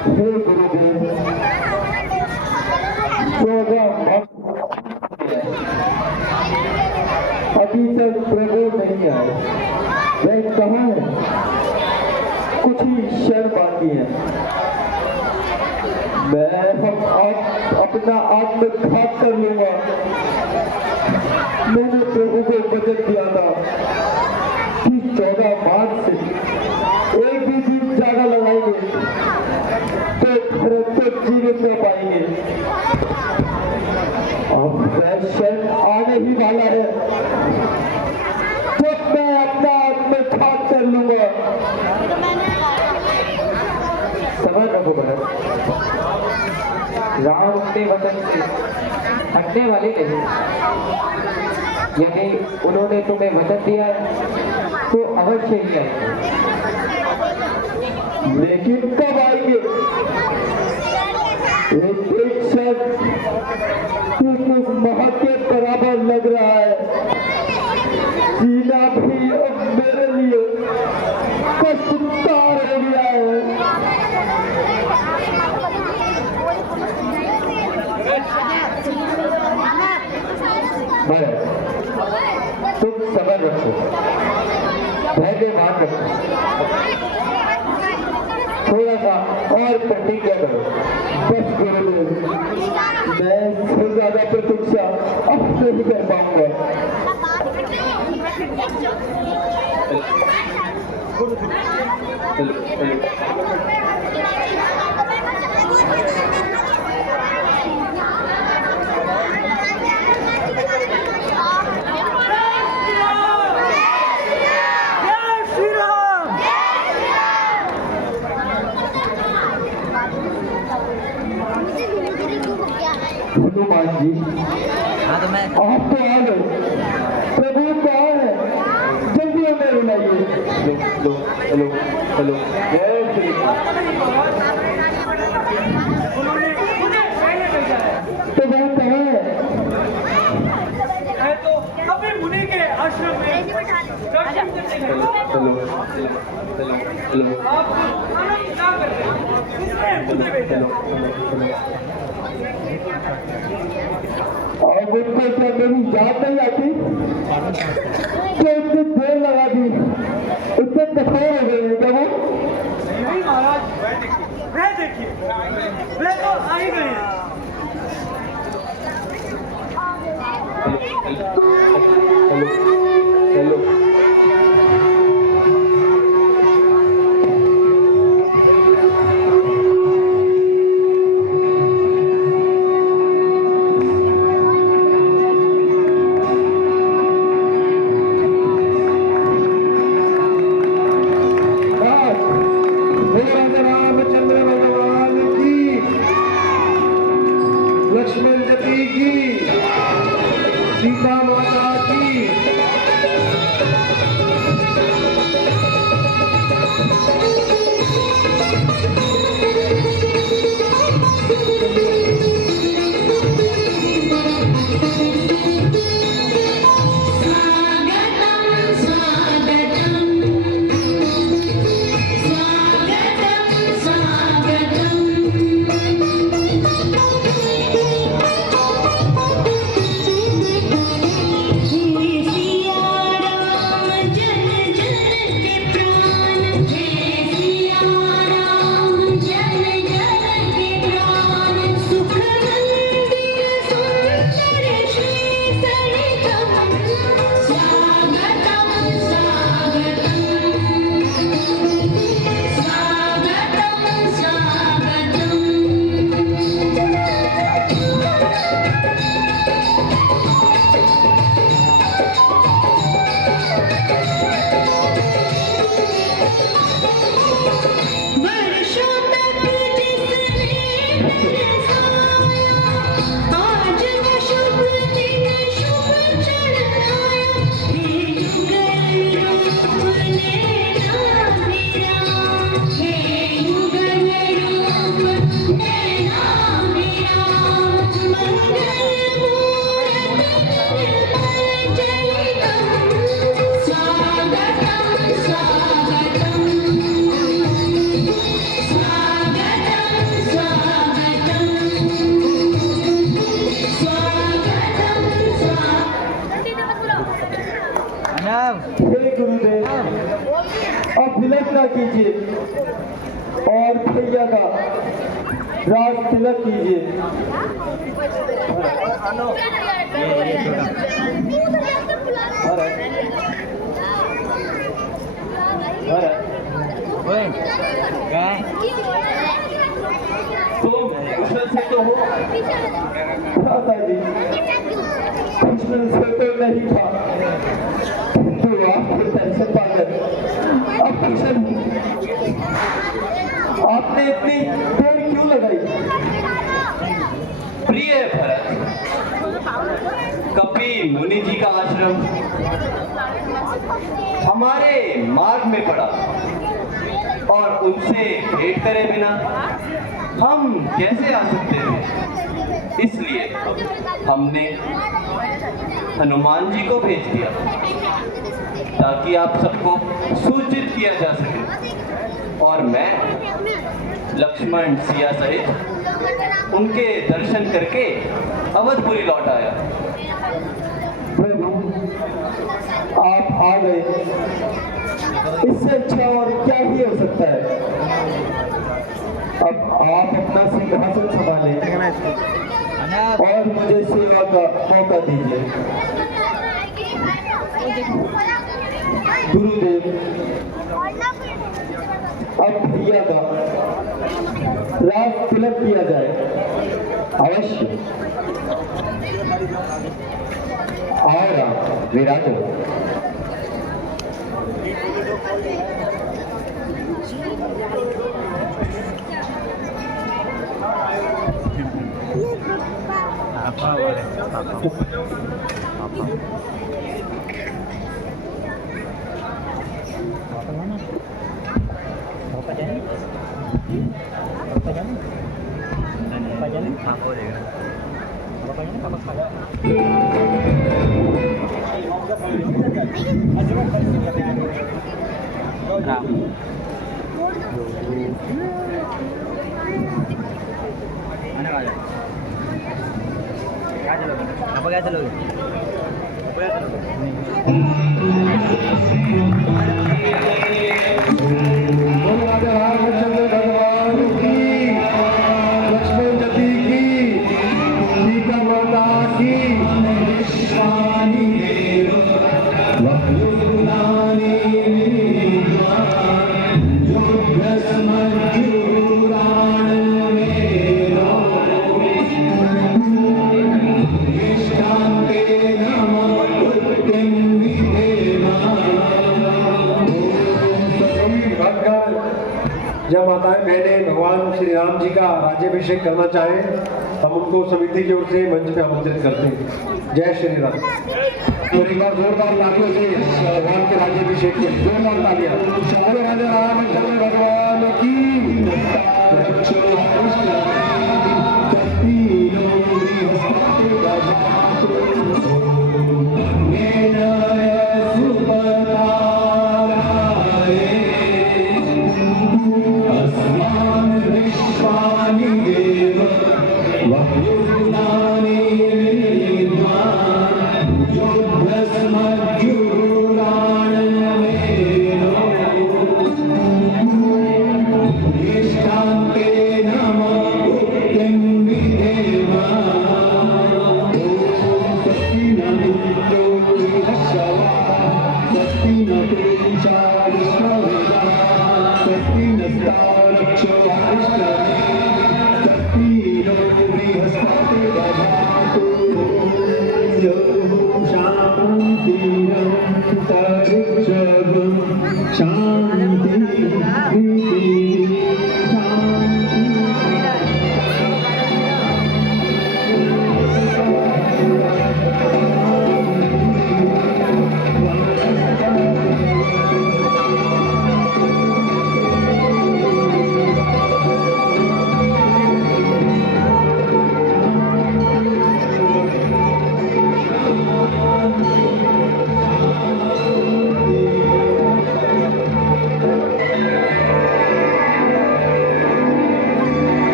हे गुरुदेव, 14 अभी तक प्रभु नहीं आए। वह कहाँ है? कुछ ही क्षण बाकी है। मैं अपना आत्मघात कर लूंगा। मैंने प्रभु को वचन दिया था कि 14 मार्च से एक भी दिन ज्यादा लगाएंगे तो भारत को जीवित कर पाएंगे। अब फैशन आने ही वाला है तो मैं अपना आत्मघात कर लूंगा। समझ रखो भरत, राम अपने वचन से हटने वाले नहीं। यदि उन्होंने तुम्हें वचन दिया है तो अवश्य ही आएंगे। लेकिन कब आएंगे? एक शब्द महा के बराबर लग रहा है। जीना भी अब मेरे लिए कष्टदार हो गया है। तुम सबर रखो, धैर्यवान रखो, थोड़ा सा और प्रतिज्ञा करो। बस गुरुदेव, मैं इससे ज्यादा प्रतीक्षा अब नहीं कर पाऊंगा। हनुमान जी, हाँ तो मैं आप तो आ गए। प्रभु कहाँ है? जल्दी हमें बुलाइए। हेलो हेलो हेलो, जय श्री कृष्ण। तो वह कहाँ है? मैं तो अपने मुनि के आश्रम में दर्शन करने गया। हेलो हेलो हेलो, आप आनंद क्या करते हैं? इसमें मुझे भेजा। अब उनको क्या मेरी याद नहीं आती? क्या इतनी देर लगा दी? इतने कठोर हो गए हैं क्या वो? नहीं महाराज, वह देखिए, वह तो आ ही गए हैं। हेलो हेलो, रामचंद्र भगवान की। विदा कीजिए और भैया का राज तिलक कीजिए। तुम कुशल से तो हो? दादा जी, कुशल से तो नहीं था, किंतु आपके दर्शन पाकर अब कुशल हूँ। आपने इतनी देर क्यों लगाई? प्रिय भरत, कपिल मुनि जी का आश्रम हमारे मार्ग में पड़ा और उनसे भेंट करे बिना हम कैसे आ सकते हैं? इसलिए हमने हनुमान जी को भेज दिया ताकि आप सबको सूचित किया जा सके। और मैं लक्ष्मण सिया सहित उनके दर्शन करके अवधपुरी लौट आया। प्रभु, आप आ गए, इससे अच्छा और क्या ही हो सकता है। अब आप अपना सिंहासन संभालें और मुझे सेवा का मौका दीजिए। गुरुदेव, अब भैया का राज तिलक किया जाए। अवश्य। आओ राम, विराजो। क्या चलोगे? जब माताएं बहनें भगवान श्री राम जी का राज्याभिषेक करना चाहें हम उनको समिति की ओर से मंच पे आमंत्रित करते हैं। जय श्री राम। तो एक बार जोरदार तालियों से भगवान के राज्याभिषेक के जोरदार तालियां। बोलो राजा रामचंद्र भगवान की।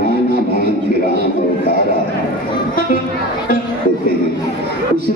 महाभारत के राम अवतारा होते हैं उसी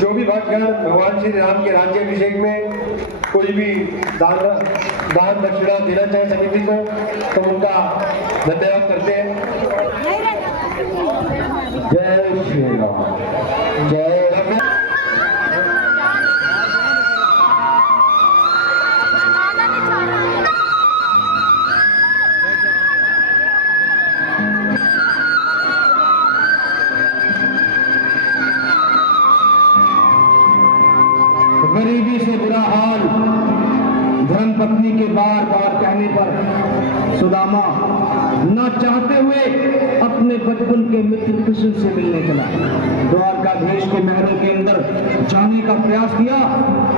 जो भी भक्तगण भगवान श्री राम के राज्याभिषेक में कोई भी दान दक्षिणा देना चाहे समिति को तो उनका धन्यवाद करते हैं। जय श्री राम। जय गरीबी से बुरा हाल धर्मपत्नी के बार बार कहने पर सुदामा न चाहते हुए अपने बचपन के मित्र कृष्ण से मिलने चला। द्वारकाधीश के महलों के अंदर जाने का प्रयास किया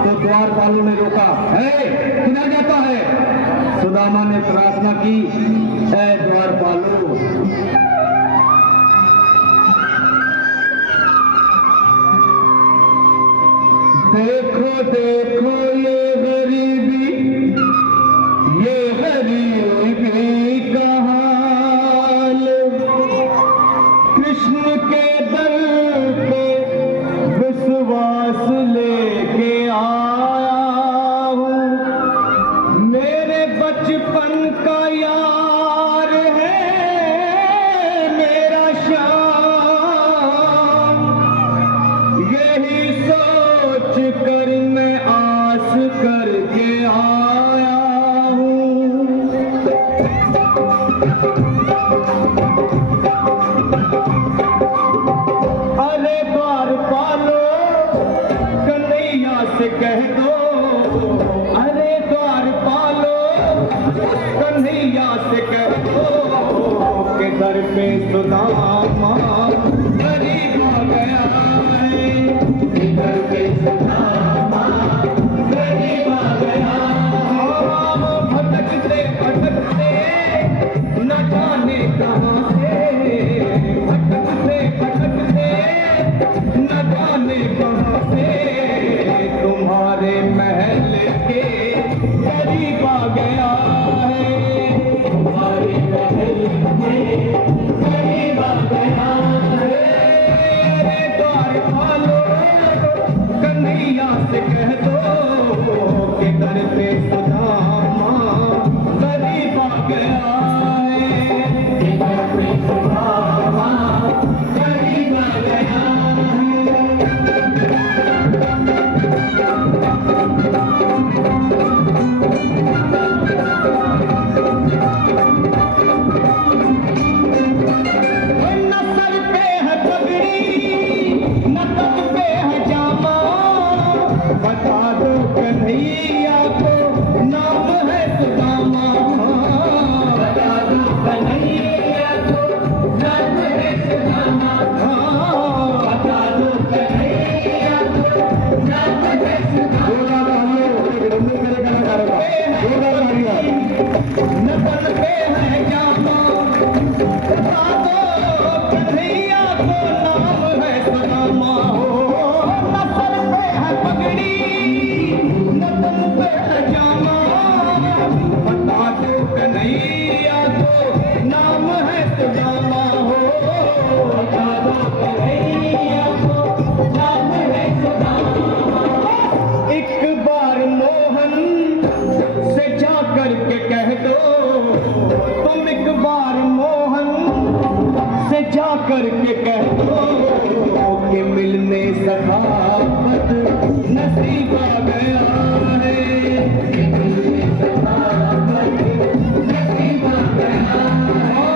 तो द्वारपालों ने रोका। किधर जाता है? सुदामा ने प्रार्थना की, ऐ द्वारपालों, देखो देखो ये गरीबी का हाल, कृष्ण के दर पे विश्वास लेके आया हूँ। मेरे बचपन का यार है मेरा श्याम, यही सोच कर मैं आस करके आया हूँ। अरे द्वारपालो कन्हैया से कह दो, अरे द्वारपालो कन्हैया से कह दो के दर पे सुदामा गरीब आ गया है, दर पे सुदामा गरीब आ गया। भटकते भटकते न जाने कहाँ से, भटकते भटकते न जाने कहाँ से तुम्हारे महल के करीब आ गया है, तुम्हारे महल के करीब आ गया है। अरे द्वारपालो कन्हैया से कह दो कि दर पे सुदामा करीब आ गया है, दर पे सुदामा करीब आ गया है। न सर पे है पगड़ी न तन पे है जामा, बता दो कन्हैया को नाम है सुदामा, बता दो कन्हैया को नाम है सुदामा, बता दो कन्हैया को नाम है सुदामा। न तन पे है जामा, बता दो कन्हैया को नाम है सुदामा हो। न सर पे है पगड़ी न तन पे है जामा, बता दो कन्हैया को नाम है सुदामा हो, बता दो कन्हैया को नाम है सुदामा। एक बार मोहन से जा करके कह दो, तुम एक बार मोहन से जा करके कह दो कि मिलने सखावत नसीब आ गया है, मिलने सखावत नसीब आ गया है।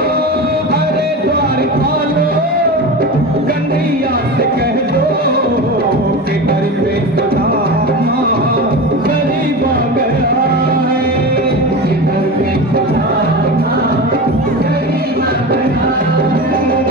अरे द्वारपालो कन्हैया से कह दो कि घर पे सुदामा करीब आ गया है, घर पे सुदामा करीब आ गया है।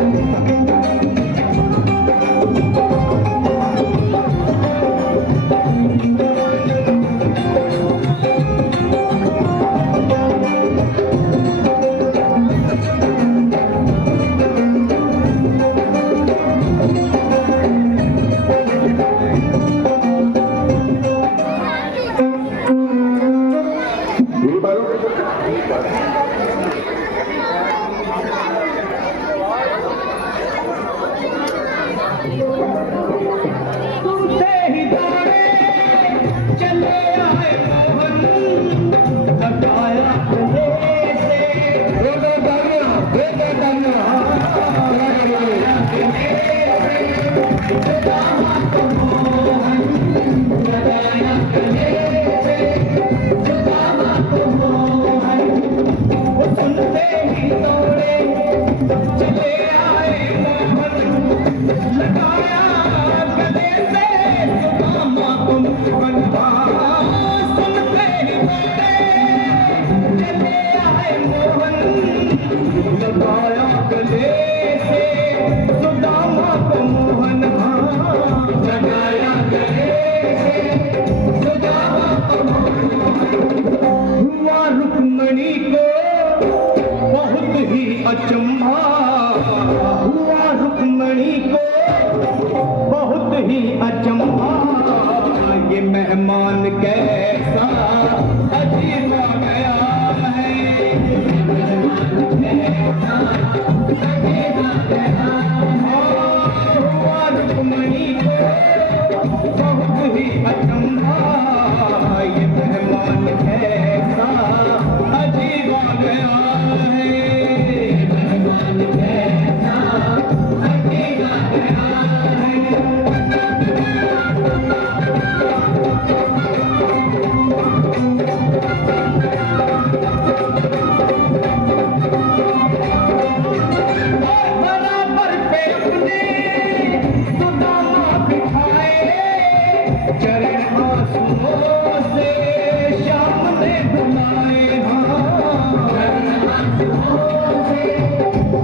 तुमसे ही दौड़े मेहमान कैसा अजीब आ गया है, हुआ रुक्मणी को बहुत ही अचंभा, ये मेहमान कैसा अजीब आ गया है, मेहमान कैसा अजीब आ गया है। बराबर पे अपने सुदामा बिठाए, चरण आंसुओं से श्याम ने बुलाए, हाँ चरण आंसुओं से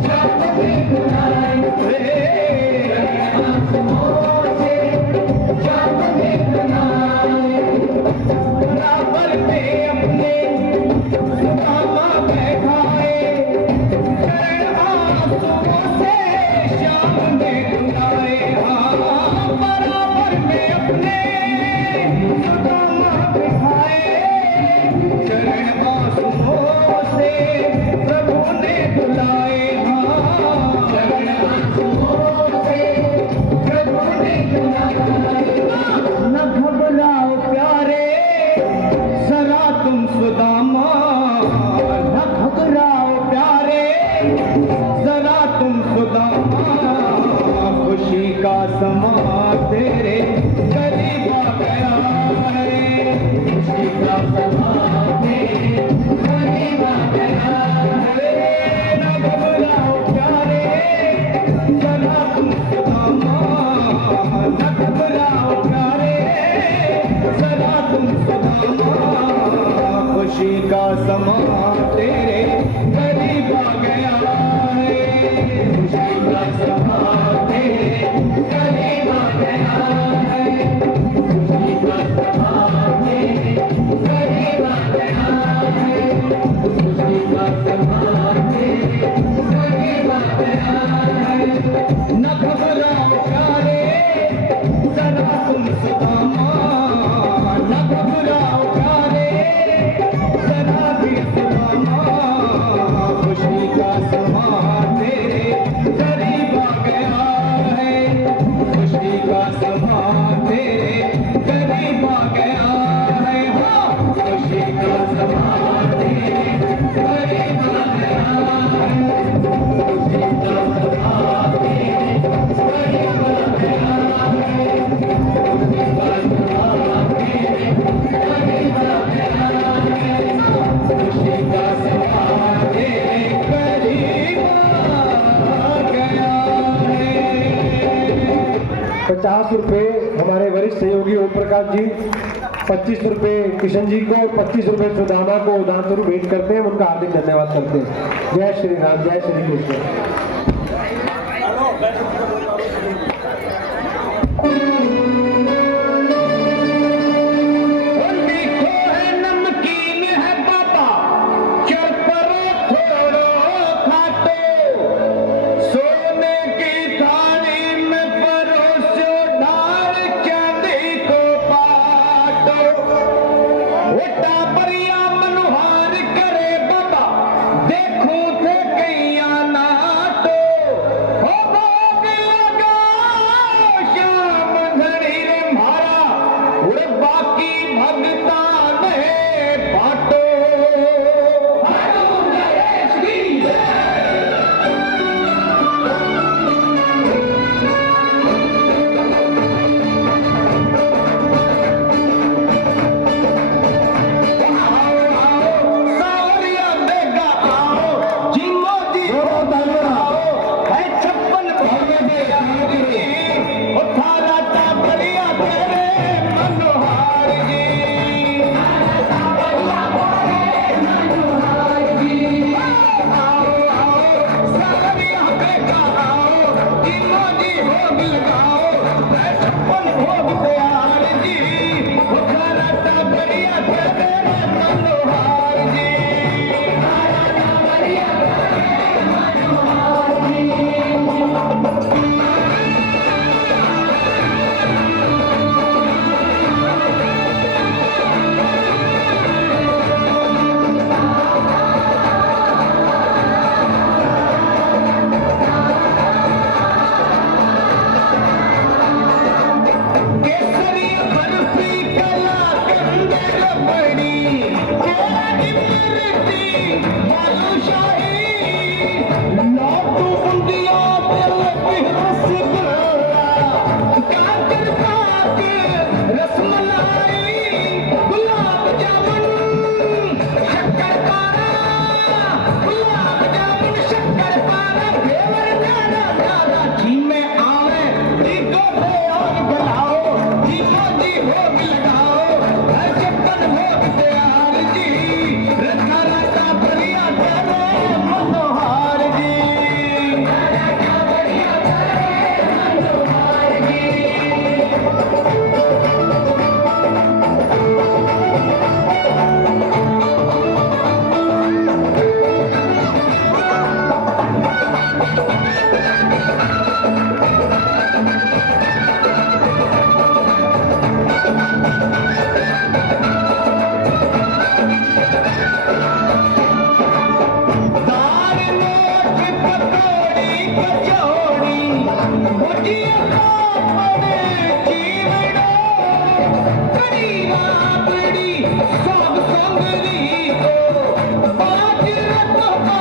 श्याम ने बुलाए, चरण आंसुओं से श्याम ने बुलाए। बराबर पे अपने सुदामा बैठाए, चरण आंसुओं से श्याम ने बुलाए, हाँ बराबर में अपने सुदामा बिठाए, चरण आंसुओं से प्रभु ने बुलाए, हाँ चरण आंसुओं से प्रभु ने बुलाए। न घबराओ प्यारे जरा तुम सुदामा, न घबराओ प्यारे जरा तुम सुदामा, खुशी का समा तेरे करीब आ गया है, खुशी का समा तेरे करीब आ गया है। न घबराओ प्यारे जरा तुम सुदामा, न घबराओ प्यारे जरा तुम सुदामा, खुशी का समा तेरे करीब आ गया है, खुशी का समा तेरे करीब आ गया है, खुशी का समा तेरे करीब आ गया है, खुशी का समा तेरे करीब आ गया है। न घबराओ प्यारे जरा तुम सुदामा, न घबराओ प्यारे जरा भी सुदामा, खुशी का समा तेरे करीब आ गया है, खुशी का समा तेरे करीब आ गया है, हाँ खुशी का समा तेरे करीब आ गया है, खुशी का समा तेरे करीब आ गया है, खुशी का समा तेरे करीब आ गया है, खुशी का समा तेरे करीब आ गया है। 50 रुपए हमारे वरिष्ठ सहयोगी ओम प्रकाश जी, 25 रुपए किशन जी को, 25 रुपए सुदामा को दान स्वरूप भेंट करते हैं, उनका हार्दिक धन्यवाद करते हैं। जय श्री राम, जय श्री कृष्ण। मीठो है नमकीन है बाबा, चरपरो थोड़ो खाटो, सोने की थाली में परोसो ढाल चांदी को पाटो, उठा बरिया मनुहार करे बाबा, देखूं थे कैया नाटो, भोग लगाओ, छप्पन भोग तैयार जी, रखा रखा बढ़िया करे मनोहार जी। दाल मोठ पकौड़ी कचौड़ी भुजिया पापड़ चीवड़ा, कड़ी राबड़ी सब संगरी को, पाँच रत्नों का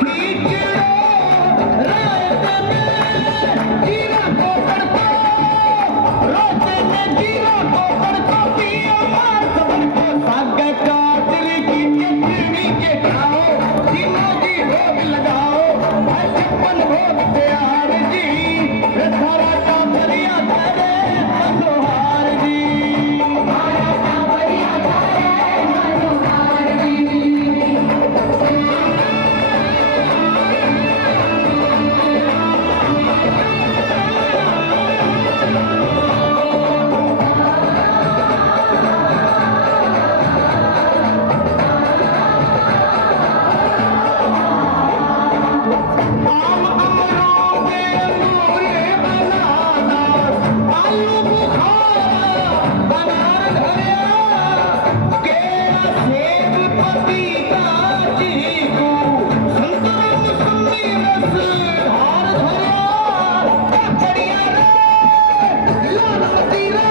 खींचड़ो, रात में जीरा को तड़को, रात में जीरा को तड़को पियो मार सबन को, साग काजली की चटनी के खाओ, जी भोग लगाओ, छप्पन भोग तैयार जी, रखा का बढ़िया करे मनोहार जी। आम अमरूद अंगूर अनानास, आलू बुखारा अनार धरिया, केला सेब पपीता चीकू, संतरा मौसमी रसधार धरिया, ककड़िया रे लाल मतीरा,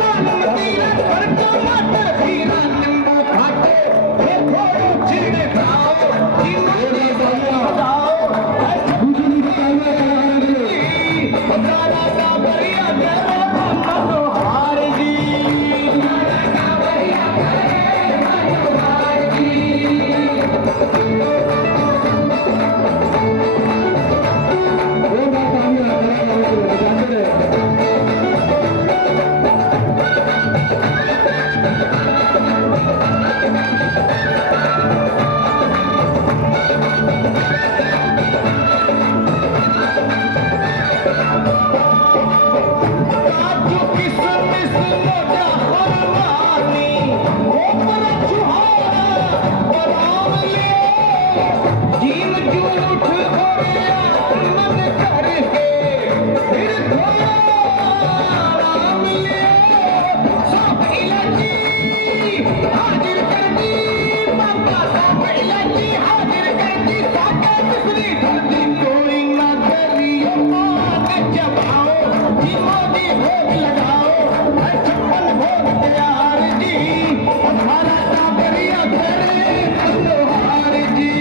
लाल मतीरा और टमाटर खीरा नींबू खाटे, देखो चिड़े खाओ, चिमनी बताओ, दादा का बढ़िया करे मनोहार जी। काजू किशमिश मोटा परवानी, ऊपर छुहारा बादाम लियो, जीम जूठ भरिया मन करके, फिर थोड़ा आराम लियो, सौंफ इलायची हाजिर कर दी, बाबा सौंफ इलायची हाजिर कर दी, सागे दूसरी धरती कोई ना करियो मान जमाओ, जी मोदी भोग लगाओ, छप्पन भोग तैयार जी, हमारा का बढ़िया करे मनोहार जी।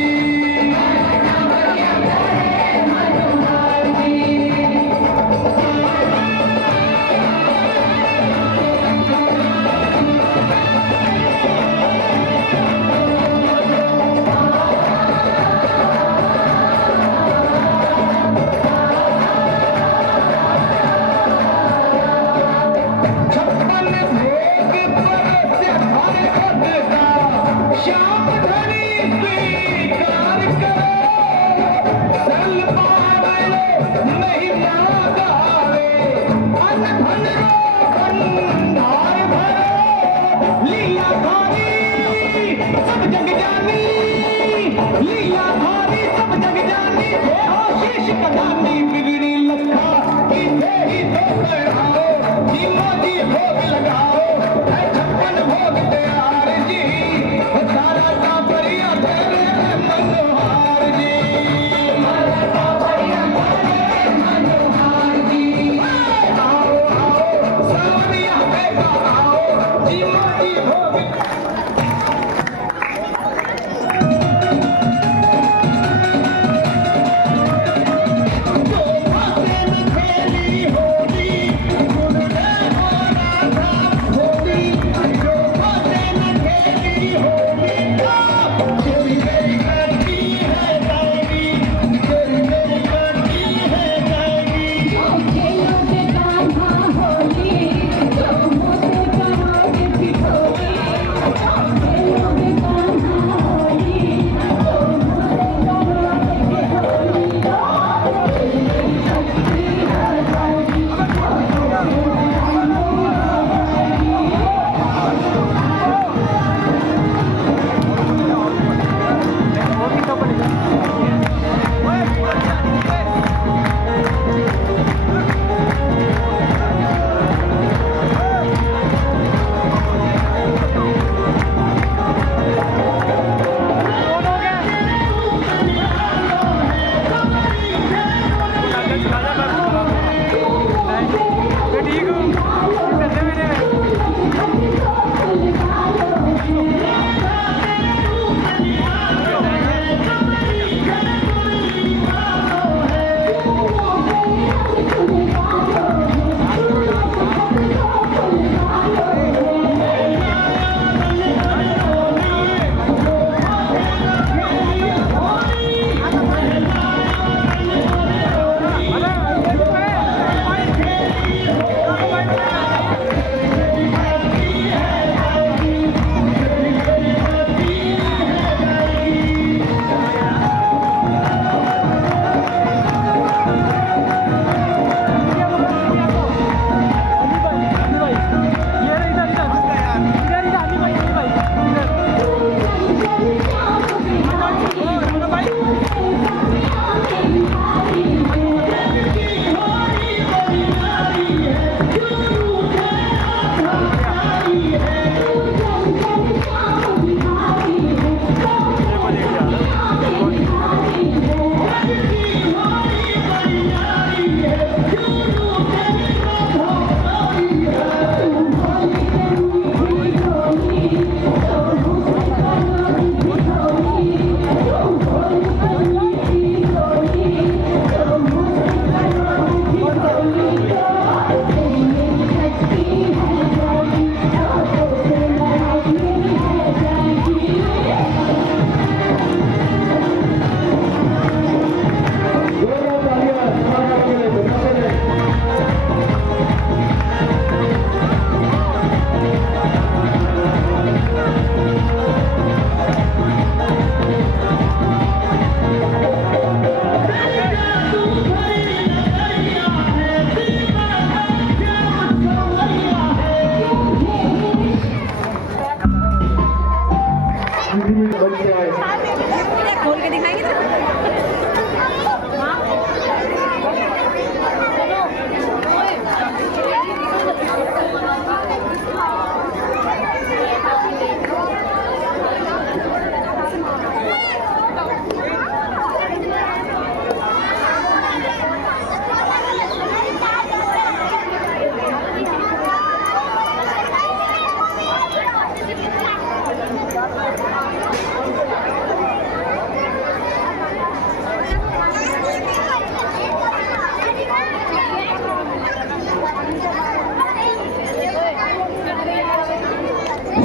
छप्पन भोग परस्य हर पद का, श्याम धनी स्वीकार करो, सल पावलो नहीं मांगावे, अन्न धन रो भंडार भरो, लीला धारी सब जग जानी, लीला धारी सब जग जानी, दे हो शीश कदानी, बिगड़ी लखा की दे ही तो बढ़ाओ, जी मोदी भोग लगाओ, छप्पन भोग तैयार जी, तारा का बढ़िया करे मनोहार जी। आओ आओ सावरिया बेटा आओ, जी मोदी भोग हो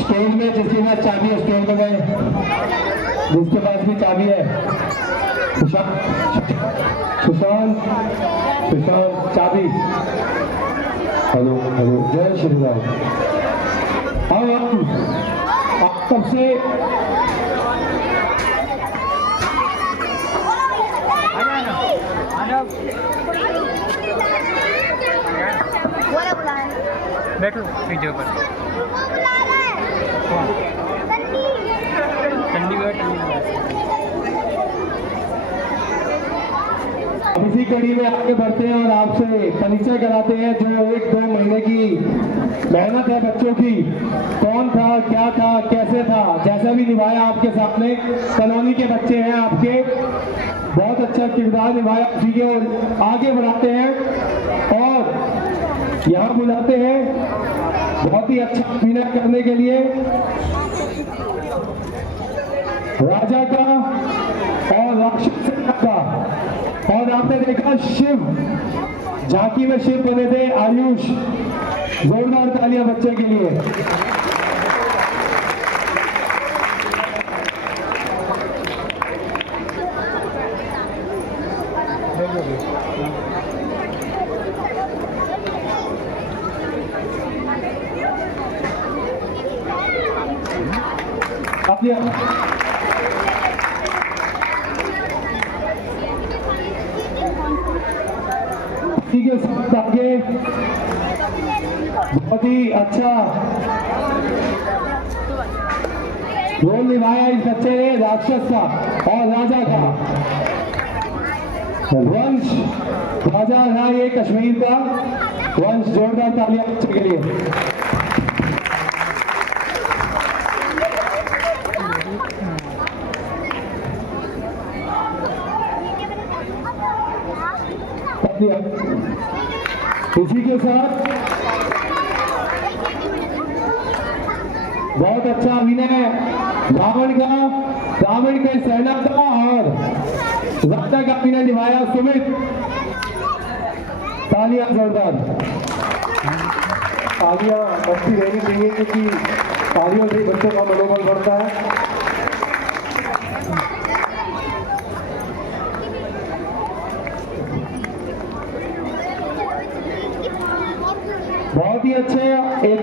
स्टेज में जिसके पास चाबी है स्टेज में गए, जिसके पास भी चाबी है। सुशांत सुशांत चाबी। हेलो हेलो, जय श्री राम। अब हम तब से बैठो वीडियो पर। इसी कड़ी में आगे बढ़ते हैं और आपसे परिचय कराते हैं जो 1-2 महीने की मेहनत है बच्चों की। कौन था, क्या था, कैसे था, जैसा भी निभाया आपके सामने। कॉलोनी के बच्चे हैं आपके, बहुत अच्छा किरदार निभाया उसी के, और आगे बढ़ाते हैं और यहाँ बुलाते हैं बहुत ही अच्छा अभिनय करने के लिए राजा का और राक्षस का। और आपने देखा शिव, झांकी में शिव बने थे आयुष। जोरदार तालियां बच्चे के लिए। इसी के साथ आगे बहुत ही अच्छा रोल निभाया इस बच्चे ने राक्षस का और राजा का। वंश राजा रहा ये कश्मीर का वंश। जोरदार तालियां बच्चे के लिए। इसी के साथ बहुत अच्छा अभिनय रावण के सेना का और राजा का अभिनय निभाया सुमित। तालियां जोरदार। तालियां बचती रहनी चाहिए क्योंकि तालियों से बच्चों का मनोबल बढ़ता है। बहुत ही अच्छे एक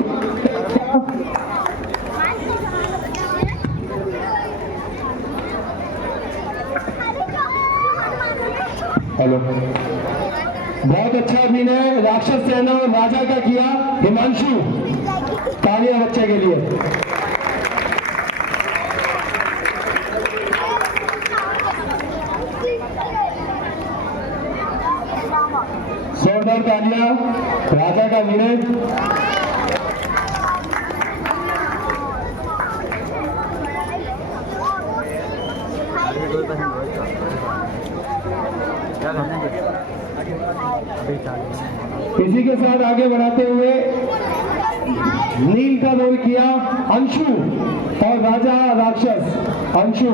हेलो, बहुत अच्छा अभिनय राक्षस सेना और राजा का किया हिमांशु। तालियां बच्चे के लिए। जोरदार तालियां राजा का अभिनय। इसी के साथ आगे बढ़ाते हुए नील का रोल किया अंशु और राजा राक्षस अंशु।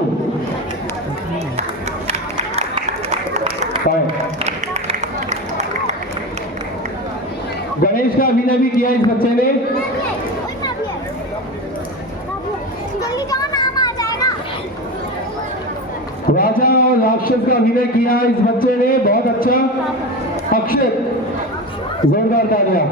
गणेश का अभिनय भी किया इस बच्चे ने। राजा और राक्षस का अभिनय किया इस बच्चे ने, बहुत अच्छा। अक्षय, जोरदार तालियां।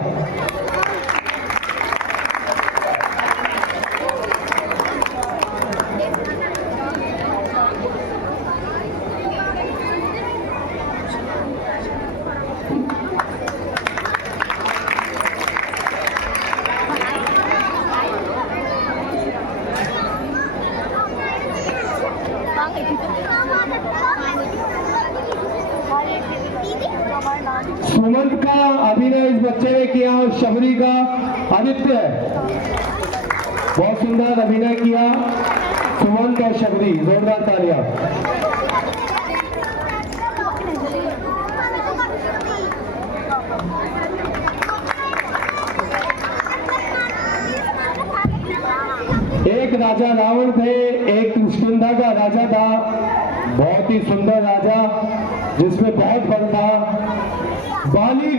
सुमंत का अभिनय इस बच्चे ने किया और शबरी का आदित्य बहुत सुंदर अभिनय किया सुमंत और शबरी। जोरदार तालियां। एक राजा रावण थे, एक किष्किंधा का राजा था, बहुत ही सुंदर राजा जिसमें बहुत बल था। बाली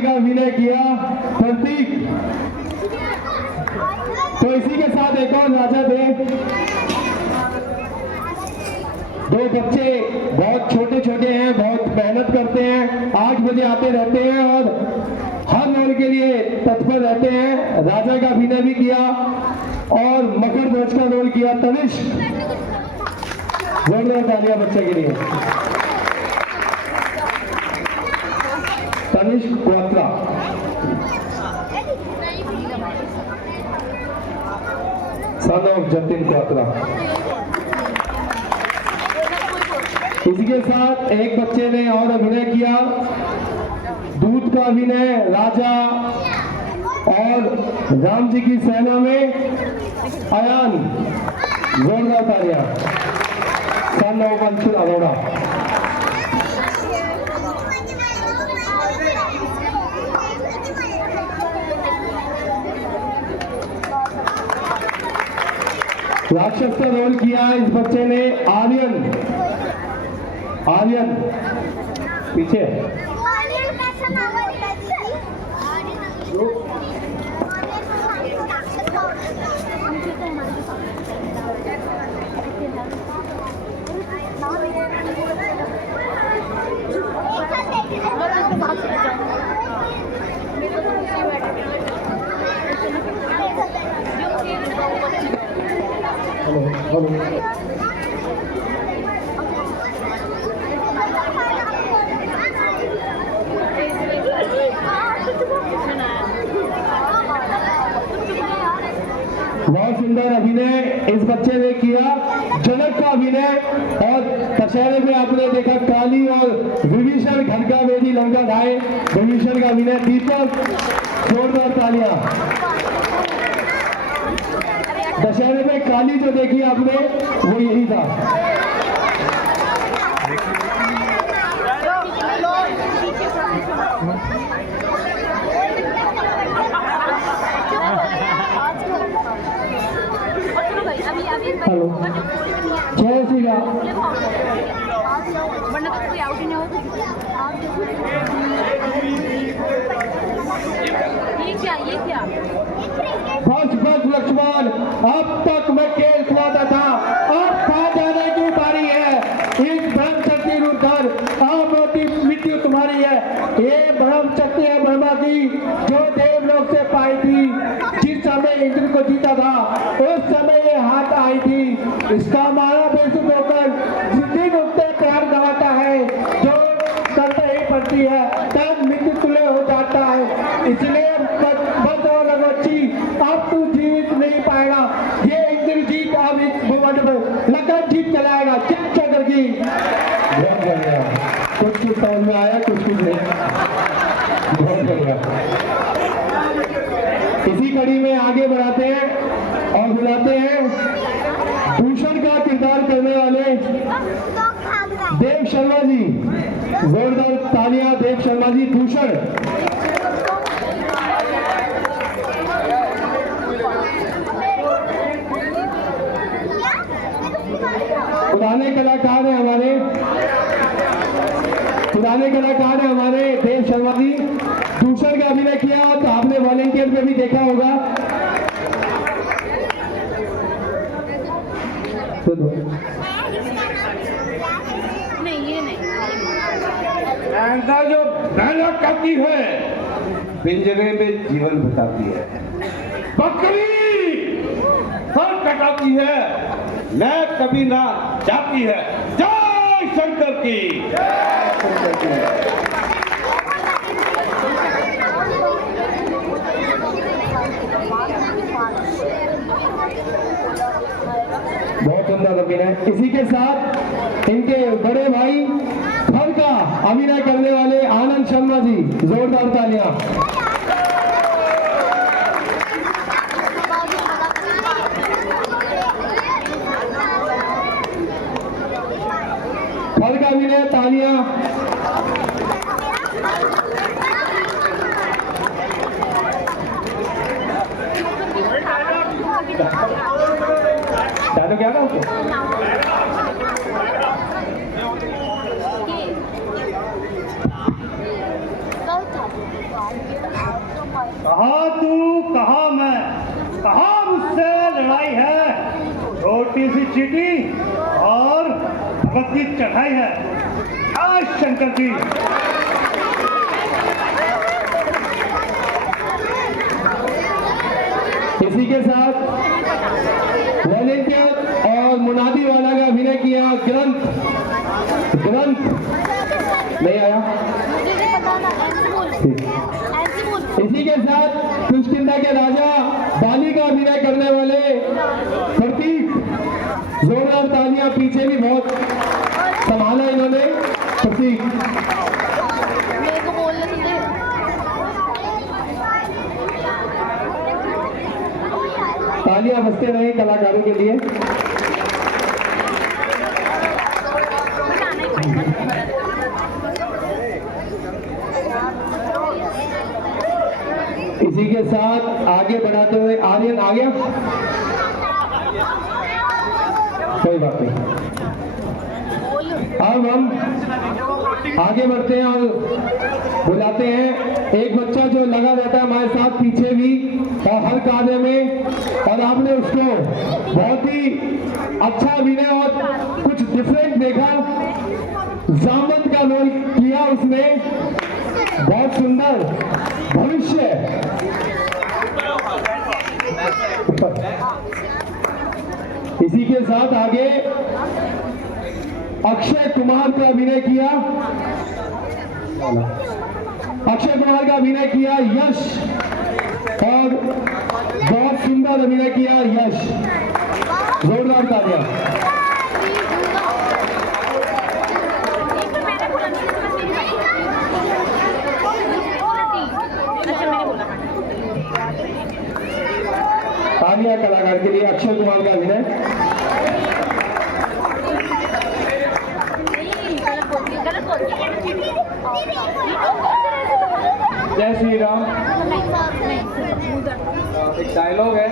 का अभिनय किया प्रतीक। तो इसी के साथ एक और राजा थे। दो बच्चे बहुत छोटे छोटे हैं, बहुत मेहनत करते हैं, 8 बजे आते रहते हैं और हर रोल के लिए तत्पर रहते हैं। राजा का अभिनय भी किया और मकर ध्वज का रोल किया तनिष्क। जोरदार तालियां बच्चे के लिए। तनिष्क क्वात्रा। Son of Jatin Kwatra. इसके साथ एक बच्चे ने और अभिनय किया, दूत का अभिनय राजा और राम जी की सेना में अयान। जोरदार तालियां। Son of Anshul Arora. राक्षस का रोल किया इस बच्चे ने आर्यन। आर्यन पीछे। बहुत सुंदर अभिनय इस बच्चे ने किया, जनक का अभिनय। और दशहरे में आपने देखा काली और विभीषण खड़का वेदी लंका ढाए, विभीषण का अभिनय दीपक। जोरदार तालियां। दशहरे में काली जो देखी आपने वो यही था। हेलो, जय श्री राम। वरना तो कोई आउट ही नहीं होगा। ये क्या बस बस लक्ष्मण, अब तक मैं खेल खिलाता था, अब खा जाने की बारी है। इस ब्रह्म शक्ति रुद्र, अब मृत्यु तुम्हारी है। ये ब्रह्म शक्ति है ब्रह्मा की, जो देवलोक से पाई थी। जिस समय इंद्र को जीता था उस समय ये हाथ आई थी। इसका मारा बेसुध होकर जिस उठते प्यार गवाता है, जो करते ही पड़ती है तब मृत्यु तुल्य हो जाता है। इसलिए अब तू जीत नहीं पाएगा। ये इंद्रजीत अब इस भुवन में लखन जीत चलाएगा। चित चक्र की बहुत बढ़िया। कुछ समझ में आया, कुछ नहीं। बहुत बढ़िया। इसी कड़ी में आगे बढ़ाते हैं और बुलाते हैं दूषण का किरदार करने वाले देव शर्मा जी। जोरदार तालियां देव शर्मा जी। दूषण पुराने कलाकार हैं हमारे, देव शर्मा जी। दूषण का अभिनय किया तो आपने वॉलेंटियर में भी देखा होगा। नहीं, ये नहीं। ऐसा जो मेहनत करती है पिंजरे में जीवन बिताती है, बकरी सर कटाती है, मैं कभी ना जाती है। जय शंकर की। बहुत सुंदर अभिनय। इसी के साथ इनके बड़े भाई फल का अभिनय करने वाले आनंद शर्मा जी। जोरदार तालियां। फल का अभिनय तालियां। डालो क्या ना उसको। कहा तू कहा मैं, कहाँ मुझसे लड़ाई है, छोटी सी चीटी और भगत की चढ़ाई है। जय शंकर जी। इसी के साथ वॉलेंटियर और मुनादी वाला का अभिनय किया ग्रंथ नहीं आया। मुझे नहीं पता था, ऐसे बोल। ऐसे बोल। इसी के साथ किष्किंधा के राजा बाली का अभिनय करने वाले प्रतीक, जोरदार तालियां। पीछे भी बहुत संभाला इन्होंने। प्रतीक मेरे को बोलने दे। तालियां बजते रहे कलाकारों के लिए। इसी के साथ आगे बढ़ाते हुए आर्यन आ गया, कोई बात नहीं। अब हम आगे बढ़ते हैं और बुलाते हैं एक बच्चा जो लगा रहता है हमारे साथ पीछे भी और हर कार्य में, और आपने उसको बहुत ही अच्छा अभिनय और कुछ डिफरेंट देखा। जामन का रोल किया उसने, बहुत सुंदर भविष्य। इसी के साथ आगे अक्षय कुमार का अभिनय किया, यश, और बहुत सुंदर अभिनय किया यश। जोरदार तालियां। तालियां कलाकार के लिए अक्षय कुमार का अभिनय। जय श्री राम। एक डायलॉग है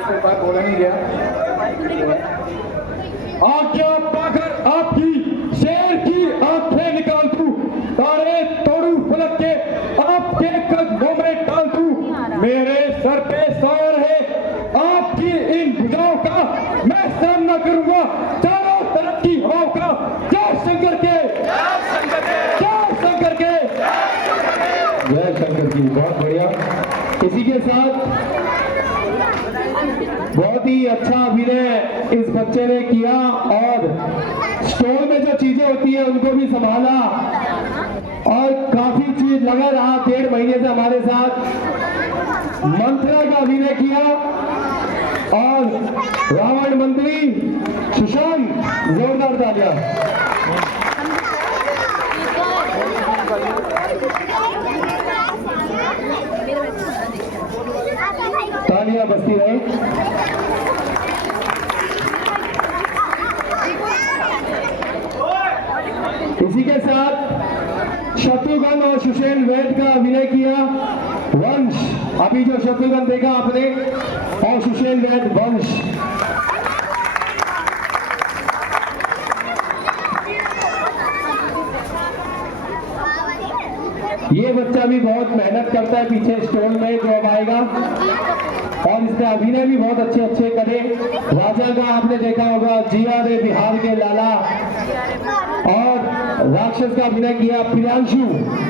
जो बात बोला नहीं गया। आज्ञा पाकर आपकी शेर की आंखें निकाल दूं, तारे तोड़ू फलक के आपके कदमों में डाल दूं। मेरे सर पे सवार है आपकी इन भुजाओं का, मैं सामना करूंगा चारों तरफ की हवाओं का। जय शंकर के, जय शंकर के, जय शंकर की। बहुत बढ़िया। इसी के साथ बहुत ही अच्छा अभिनय इस बच्चे ने किया और स्टोर में जो चीजें होती है उनको भी संभाला और काफी चीज लगा रहा। 1.5 महीने से हमारे साथ मंत्रा का अभिनय किया और रावण मंत्री सुशांत। जोरदार तालियां। तालियां बजती रहे। इसी के साथ शत्रुघ्न और सुषेण वैद का अभिनय किया वंश। अभी जो शत्रुघ्न देखा आपने और सुषेण वैद वंश। ये बच्चा भी बहुत मेहनत करता है पीछे स्टोर में जो अब आएगा, और इसने अभिनय भी बहुत अच्छे अच्छे करे। राजा का आपने देखा होगा, जिया रे बिहार के लाला, और राक्षस का अभिनय किया प्रियांशु।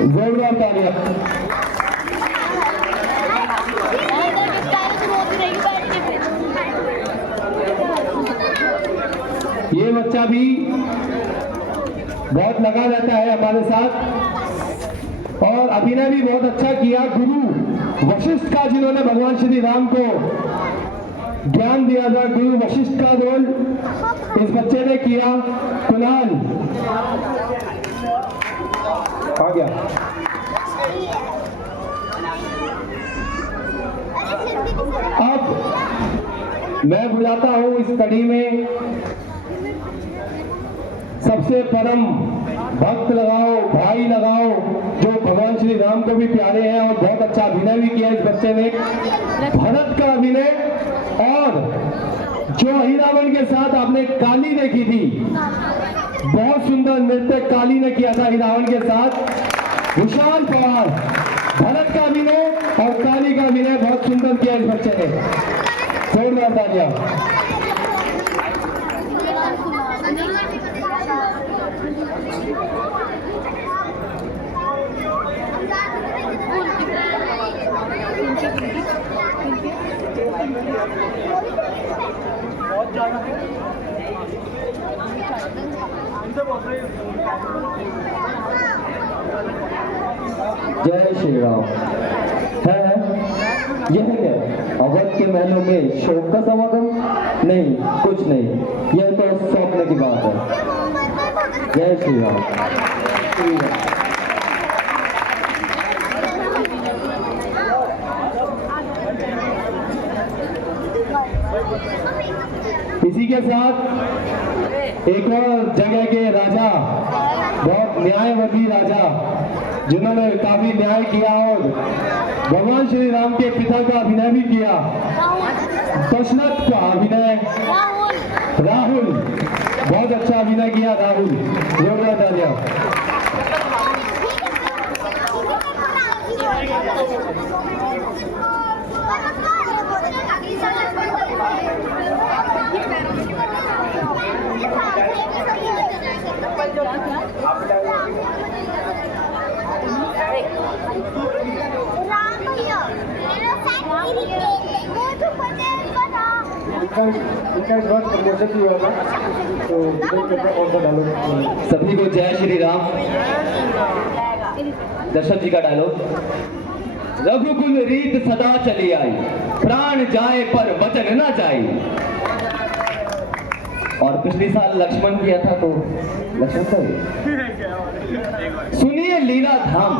जोरदार तालियां। ये बच्चा भी बहुत लगा रहता है हमारे साथ और अभिनय भी बहुत अच्छा किया। गुरु वशिष्ठ का, जिन्होंने भगवान श्री राम को ज्ञान दिया था, गुरु वशिष्ठ का रोल इस बच्चे ने किया। कुणाल आ गया। अब मैं बुलाता हूं इस कड़ी में सबसे परम भक्त लगाओ, भाई लगाओ, जो भगवान श्री राम को भी प्यारे हैं और बहुत अच्छा अभिनय भी किया इस बच्चे ने। भरत का अभिनय, और जो हीरावन के साथ आपने काली देखी थी, बहुत सुंदर नृत्य काली ने किया था हीरावन के साथ। विशाल पवार। भरत का अभिनय और काली राहुल का अभिनय बहुत सुंदर किया इस बच्चे ने, जोरदार तालियां। जय श्री राम। है यह है अवध के महलों में शोक का समागम? नहीं, कुछ नहीं, यह तो सौंपने की बात है। जय श्री राम। इसी के साथ एक और जगह के राजा, बहुत न्यायवादी राजा, जिन्होंने काफी न्याय किया और भगवान श्री राम के पिता का अभिनय भी किया, दशरथ का अभिनय राहुल, बहुत अच्छा अभिनय किया राहुल, जोरदार तालियां। इनका इस बार प्रमोशन भी हुआ था, तो कौन सा डायलॉग? सभी को जय श्री राम। दशरथ जी का डायलॉग, रघुकुल रीत सदा चली आई, प्राण जाए पर वचन ना जाए। और पिछले साल लक्ष्मण किया था, तो लक्ष्मण तो सुनिए लीला धाम,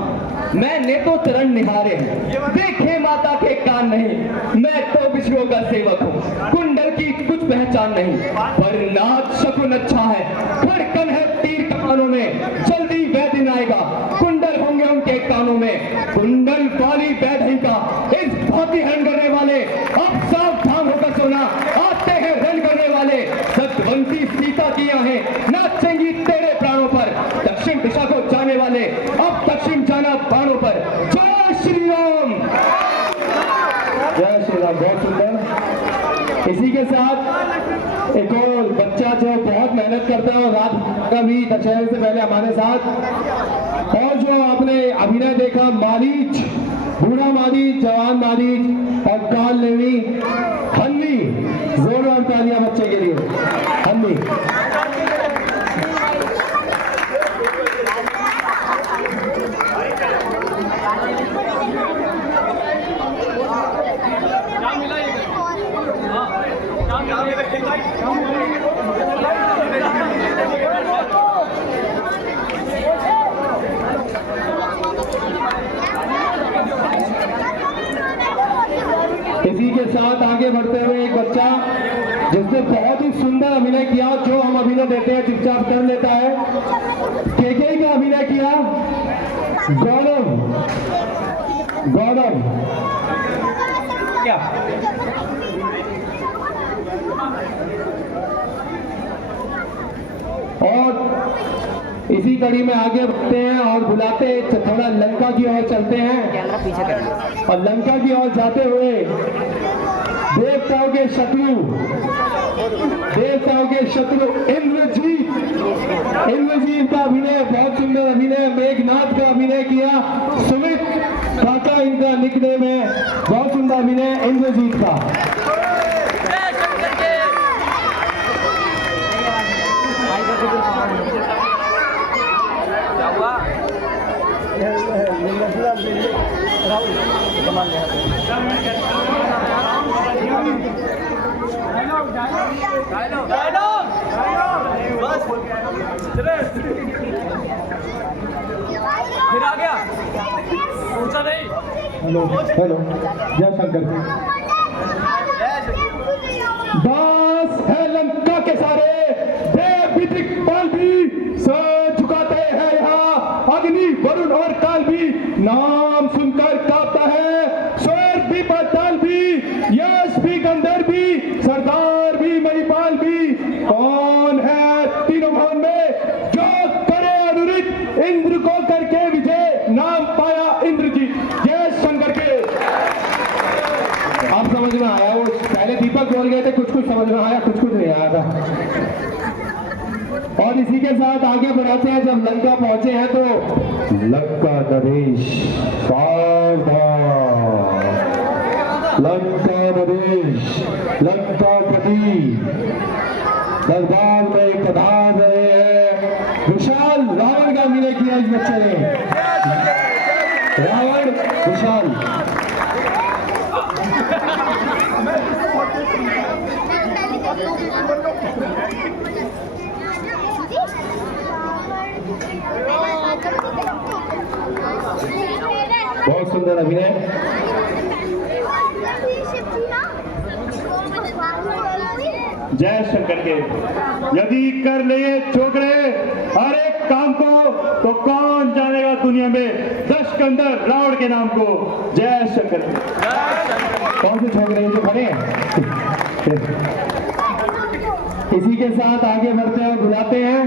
मैंने तो चरण निहारे हैं, देखे माता के कान नहीं, मैं तो विष्णु का सेवक हूँ, कुंडल की कुछ पहचान नहीं, पर नाच शकुन अच्छा है, धड़कन है तीर कानों में, जल्दी वह दिन आएगा, कुंडल होंगे उनके कानों में, कुंडल वाली वैधई का इस भांति हरण करने वाले, अब सावधान होकर सोना, आते हैं रण करने वाले, सतवंती सीता किया है, नाचेंगी तेरे प्राणों पर, दक्षिण दिशा को जाने वाले, अब दक्षिण जाना बाणों पर। जय श्री राम। जय श्री राम। बहुत सुंदर। इसी के साथ एक और बच्चा जो बहुत मेहनत करता है और रात का भी दशहरे से पहले हमारे साथ, और जो आपने अभिनय देखा, मारीच, बूढ़ा मारीच, जवान मारीच और काल नेवी हन्नी, जोरदार तालियां बच्चे के लिए। हन्नी इसी के साथ आगे बढ़ते हुए एक बच्चा जिसने बहुत ही सुंदर अभिनय किया, जो हम अभिनय देते हैं चुपचाप कर लेता है, केके का अभिनय किया, गौरव। गौरव क्या और इसी कड़ी में आगे बढ़ते हैं और बुलाते थोड़ा लंका की ओर चलते हैं, और लंका की ओर जाते हुए देवताओं के शत्रु इंद्रजीत का अभिनय, बहुत सुंदर अभिनय, मेघनाथ का अभिनय किया, सुमित काका इनका निकनेम है, बहुत सुंदर अभिनय इंद्रजीत का। फिर आ गया, पूछा नहीं। हेलो हेलो, जय शंकर। दास है लंका के सारे, देव भी दिक्पाल भी, सर झुकाते हैं यहाँ, अग्नि वरुण और काल भी, नाम सुनकर कांपता है स्वर्ग भी पाताल भी, यश भी गंधर्व भी, सरदार भी महिपाल भी, कौन है तीनों भवन में जो करे अनुरित, इंद्र को करके विजय, नाम पाया इंद्रजीत। जय शंकर के। बोल गए थे, कुछ कुछ समझ में आया, कुछ कुछ नहीं आया था। और इसी के साथ आगे बढ़ाते हैं। जब लंका पहुंचे हैं तो लंका नरेश लंका नरेश लंकापति दरबार में पधार रहे हैं। विशाल रावण का अभिनय किया इस बच्चे ने। रावण विशाल। बहुत सुंदर अभिनय। जय शंकर के। यदि कर लिए छोकरे हर एक काम को तो कौन जानेगा दुनिया में दशकंदर रावण के नाम को। जय शंकर के। कौन से छोकरे जो खड़े हैं? इसी के साथ आगे बढ़ते हैं, बुलाते हैं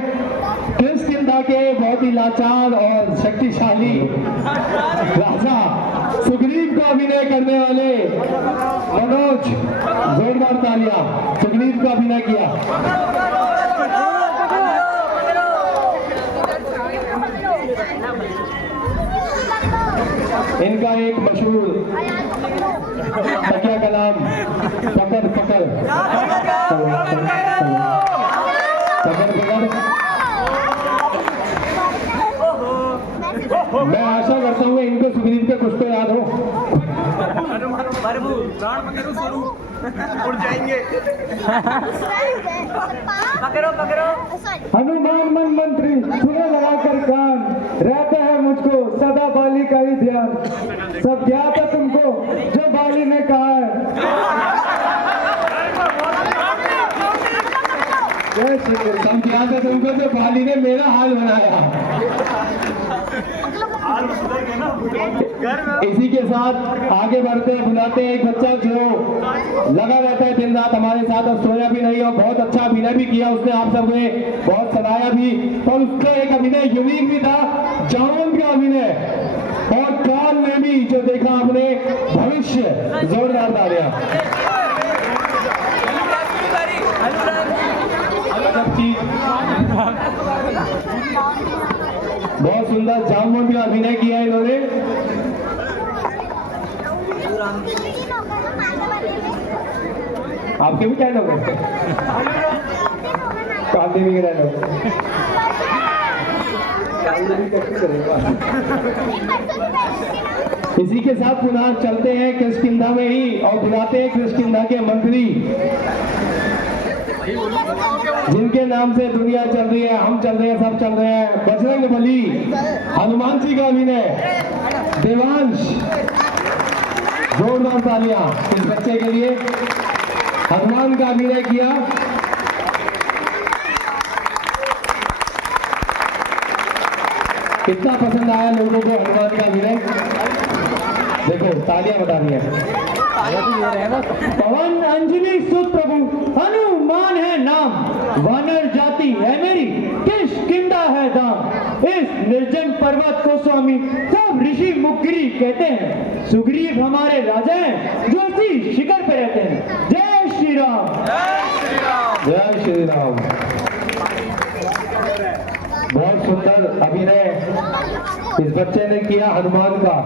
किष्किंधा के बहुत ही लाचार और शक्तिशाली राजा सुग्रीव का अभिनय करने वाले मनोज। जोरदार तालियां। सुग्रीव का अभिनय किया। इनका एक मशहूर तकिया कलाम पकड़ पकड़ मैं आशा करता हूँ इनको सुग्रीव के कुछ तो याद हो। उड़ जाएंगे। पकड़ो पकड़ो। हनुमान मन मंत्री सुने लगाकर कान, रहता है मुझको सदा बाली का ही ध्यान। सब ज्ञात है तुमको जो बाली ने कहा है। सब ज्ञात है तुमको जो बाली ने मेरा हाल बनाया। इसी के साथ आगे बढ़ते हैं, बुलाते हैं एक बच्चा जो लगा रहता है दिन रात हमारे साथ और सोया भी नहीं, और बहुत अच्छा अभिनय भी किया उसने। आप सबने बहुत सराहा भी, और उसका एक अभिनय यूनिक भी था, जामुन का अभिनय। और काल में भी जो देखा आपने भविष्य। जोरदार तालियां। सब चीज बहुत सुंदर जामुन का अभिनय किया है इन्होंने। आपके भी डायलॉग है? कालदेवी के डायलॉग। इसी के साथ पुनः चलते हैं किष्किंधा में ही, और बुलाते हैं किष्किंधा के मंत्री जिनके नाम से दुनिया चल रही है, हम चल रहे हैं, सब चल रहे हैं। बजरंग बली हनुमान जी का अभिनय देवांश। जोरदार तालियां इस बच्चे के लिए। हनुमान का अभिनय किया। कितना पसंद आया लोगों को हनुमान का अभिनय? देखो तालियां बता रही है। पवन अंजलि सुप्रभु हनुमान है नाम, वानर जाति है मेरी किष्किंधा है धाम। इस निर्जन पर्वत को स्वामी सब ऋषि मुक्री कहते हैं। सुग्रीव हमारे राजा हैं जो इसी शिखर पे रहते हैं। जय श्री राम। जय श्री राम। बहुत सुंदर अभिनय इस बच्चे ने किया हनुमान का।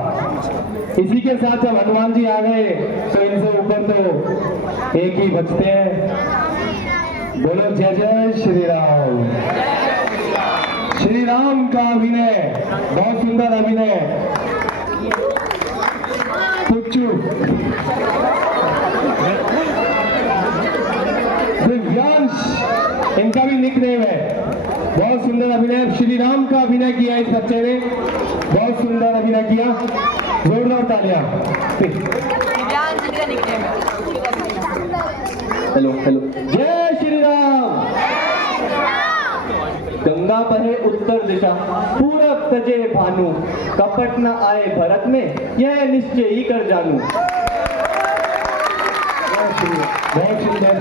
इसी के साथ जब हनुमान जी आ गए तो इनसे ऊपर तो एक ही बचते हैं। बोलो जय जय श्री राम। श्री राम का अभिनय, बहुत सुंदर अभिनय। पुच्चू दिव्यांश इनका भी निकनेम है। बहुत सुंदर अभिनय। श्री राम का अभिनय किया इस बच्चे ने, बहुत सुंदर अभिनय किया। जोरदार तालियां। Hello hello. जय श्री राम। गंगा बहे उत्तर दिशा, पूरब तजे भानु, कपट न आए भरत में, यह निश्चय ही कर जानू। बहुत सुंदर।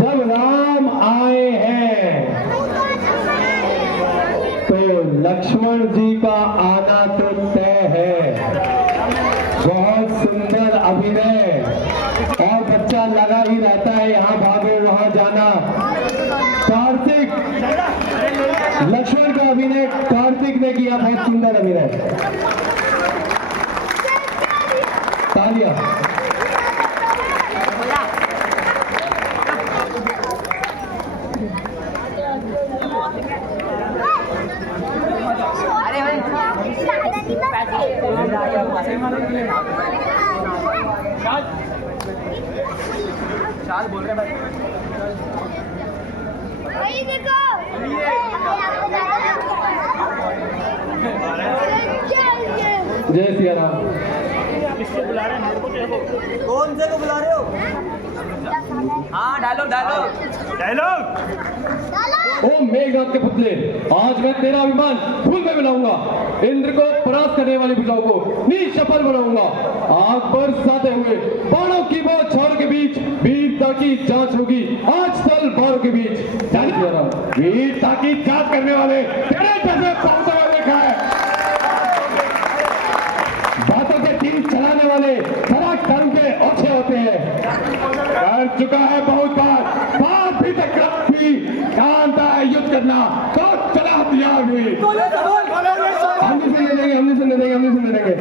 जब राम आए हैं तो लक्ष्मण जी का आना तो तय है। बहुत सुंदर अभिनय, और बच्चा लगा ही रहा। अभिनय कार्तिक ने किया, बहुत सुंदर अभिनय। तालियां। चाल बोल रहे भाई। वही देखो। जय सिया राम। कौन से को बुला रहे हो? हाँ डायलॉग डायलॉग डायलॉग। ओ मेघनाथ के पुतले, आज मैं तेरा अभिमान धूल में मिलाऊंगा। इंद्र को परास्त करने वाली भुजाओं को निःसफल बनाऊंगा। आग बरसाते हुए बाणों की बौछार के बीच वीरता की जांच होगी आज तलवारों के बीच। वीरता की जांच करने वाले तेरे जैसे बहुत देखा है। बातों के तीर चलाने वाले जरा कर्म के ओछे होते हैं। कर चुका है बहुत बार भी तक भी जानता है युद्ध करना, तो चला हथियार हुई। हमने सुनने देंगे, हमने सुनने देंगे, हमने सुनने देंगे।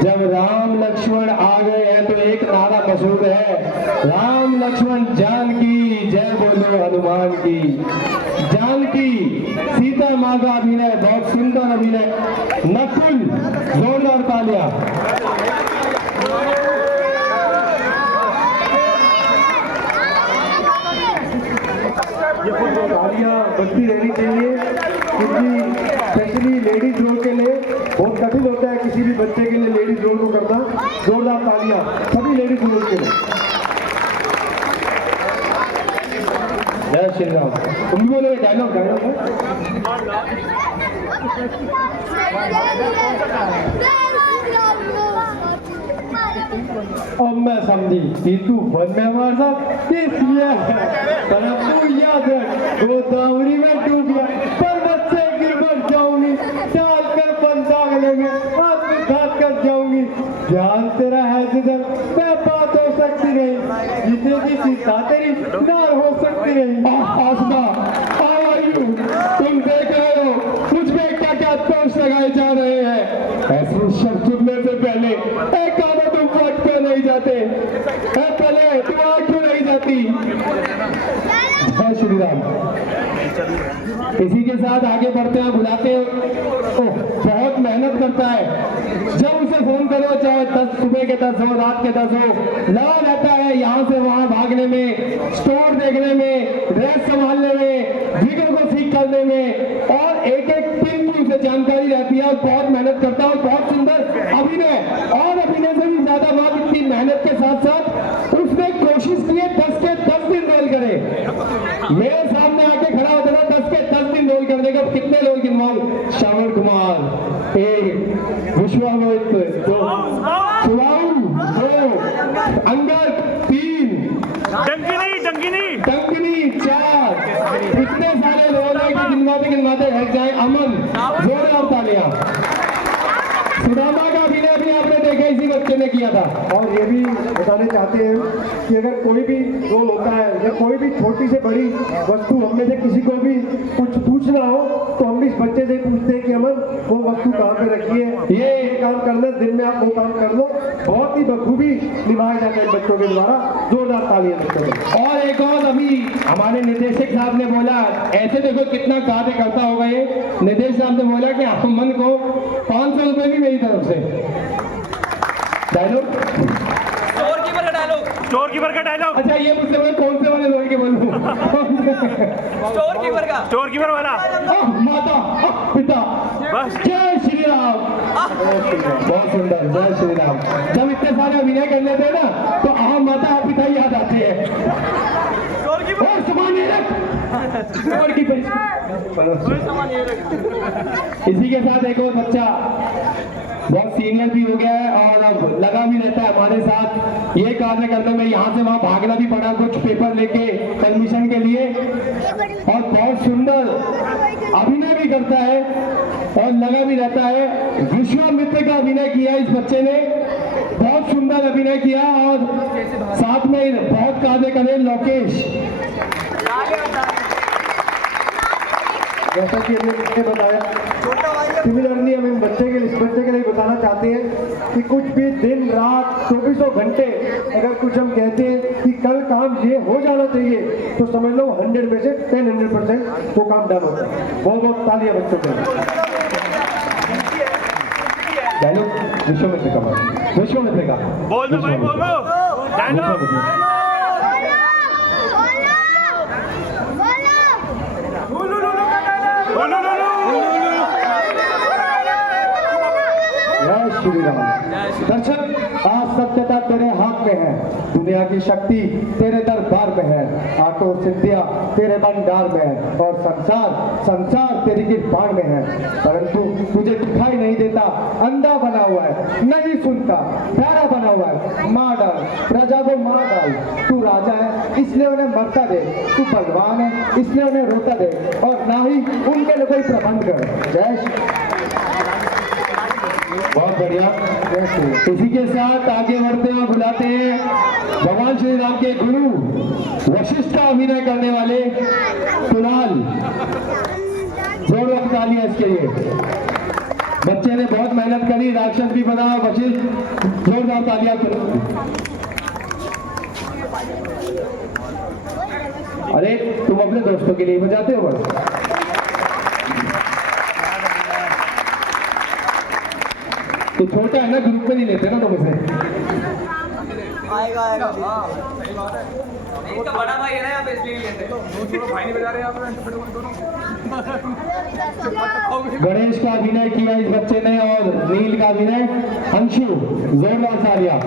जब राम लक्ष्मण आ गए हैं तो एक नारा मशहूर है, राम लक्ष्मण जानकी जय बोलो हनुमान की। जानकी सीता माँ का अभिनय, बहुत सुंदर अभिनय। नकुल, जोरदार तालियां। तालियां बजती रहनी चाहिए, क्योंकि स्पेशली लेडीज रोल के लिए बहुत कठिन होता है किसी भी बच्चे के लिए लेडीज रोल को करना। जोरदार तालियां सभी लेडीज रोल के लिए। जय श्री राम। तुम बोलो डायलॉग डायलॉग अब मैं समझी कि तू वन में हमारे साथ इसलिए पर अब तू याद रख, गोदावरी में डूब गया पर्वत से गिर मर जाऊंगी, डाल कर बंदाग लेंगे आत्मघात कर जाऊंगी। ध्यान तेरा है जिधर मैं बात हो सकती नहीं, जितने की सीता तेरी नार हो सकती नहीं। आसमा हाउ आर यू, तुम देख रहे हो मुझ में क्या क्या दोष लगाए जा रहे हैं। ऐसे शब्द सुनने से पहले एक आधा तुम वक्त पे नहीं जाते, पहले तुम आंख क्यों नहीं जाती। जय श्री राम। इसी के साथ आगे बढ़ते हैं, बुलाते हैं। बहुत मेहनत करता है, जब उसे फोन करो चाहे 10 सुबह के 10 हो रात के 10 हो, लगा रहता है यहाँ से वहाँ भागने में, स्टोर देखने में, ड्रेस संभालने में, जिगर को सीख करने में, और एक एक पिन की उसे जानकारी रहती है और बहुत मेहनत करता है। और बहुत सुंदर अभिनय, और अभिनय से भी ज्यादा बात इतनी मेहनत के साथ साथ उसने कोशिश की है 10 के 10 दिन रोल करे। मेरे सामने आके खड़ा होता था 10 के 10 दिन रोल करने का। कितने रोल गिनवाऊं? श्रवण कुमार 1, विश्वामित्र 2, सुबाहु 2, अंगद 3, डंकिनी 4। इतने सारे रोल है कि गिनवाते हट जाए। अमन, जोरदार तालियां। सुदामा का अभिनय भी आपने देखा, इसी बच्चे ने किया था। और ये भी बताने चाहते हैं कि अगर कोई भी रोल होता है या कोई भी छोटी से बड़ी वस्तु हम में से किसी को भी कुछ पूछना हो तो हम भी इस बच्चे से पूछते हैं कि अमन वो वस्तु कहाँ पे रखी है, ये काम करना, दिन में आप वो काम कर लो। बहुत ही बखूबी निभाया जाता है बच्चों के द्वारा। जोरदार तालियां बच्चों। और एक और अभी हमारे निदेशक साहब ने बोला, ऐसे देखो कितना कार्य करता होगा ये। निदेशक साहब ने बोला कि अमन को 500 रुपए भी मेरी तरफ से। डायलॉग स्टोर कीपर का डायलॉग। अच्छा ये मुझसे मैं कौन से वाले रोल के बोलूं? स्टोर कीपर वाला। माता पिता बस। जय श्री राम। बहुत सुंदर, जय श्री राम। जब इतने सारे अभिनय कर लेते हैं ना तो आम माता पिता ही याद आते हैं। और सामान्य इसी के साथ एक और बच्चा बहुत सीनियर भी हो गया है और अब लगा भी रहता है हमारे साथ ये कार्य करने में। यहाँ से वहाँ भागना भी पड़ा कुछ पेपर लेके परमिशन के लिए, और बहुत सुंदर अभिनय भी करता है और लगा भी रहता है। विश्वामित्र का अभिनय किया इस बच्चे ने, बहुत सुंदर अभिनय किया। और साथ में बहुत कार्य करे लोकेश। जैसा कि हमने पहले बताया, सिमिलरली हम इस बच्चे के लिए बताना चाहते हैं कि कुछ भी दिन रात 24 घंटे अगर कुछ हम कहते हैं कि कल काम ये हो जाना चाहिए, तो समझ लो 100 में से 100% वो काम डन होता है। बहुत बहुत तालियां बच्चों के लिए। डायलॉग विश्वामित्र का, विश्वामित्र का बोल दो भाई, बोल दो डायलॉग। जय श्री राम। दर्शक, आज सत्यता तेरे हाथ में है, दुनिया की शक्ति तेरे दरबार में है, आटो सिद्धियां तेरे भंडार में है, और संसार तेरी कृपाण में है। परंतु तुझे दिखाई नहीं देता, अंधा बना हुआ है, नहीं सुनता, प्यारा बना हुआ है। मार डाल प्रजा को, मार डाल। तू राजा है इसलिए उन्हें मरता दे, तू बलवान है इसलिए उन्हें रोता दे, और ना ही उनके लिए कोई प्रबंध कर। जय श्री। बहुत बढ़िया। इसी के साथ आगे बढ़ते हैं और बुलाते हैं भगवान श्री राम के गुरु वशिष्ठ का अभिनय करने वाले कुणाल। जोरदार तालियां इसके लिए। बच्चे ने बहुत मेहनत करी, राक्षस भी बना वशिष्ठ। जोरदार तालियां करो। अरे तुम अपने दोस्तों के लिए बजाते हो बस। तो छोटा है ना, ग्रुप में नहीं लेते ना तुम इसे। आएगा आएगा। एक तो बड़ा भाई है ना यहाँ पे, इसलिए लेते। दोनों भाई नहीं बजा रहे आप दोनों। गणेश का अभिनय किया इस बच्चे ने, और नील का अभिनय अंशु। जोरदार तालियां।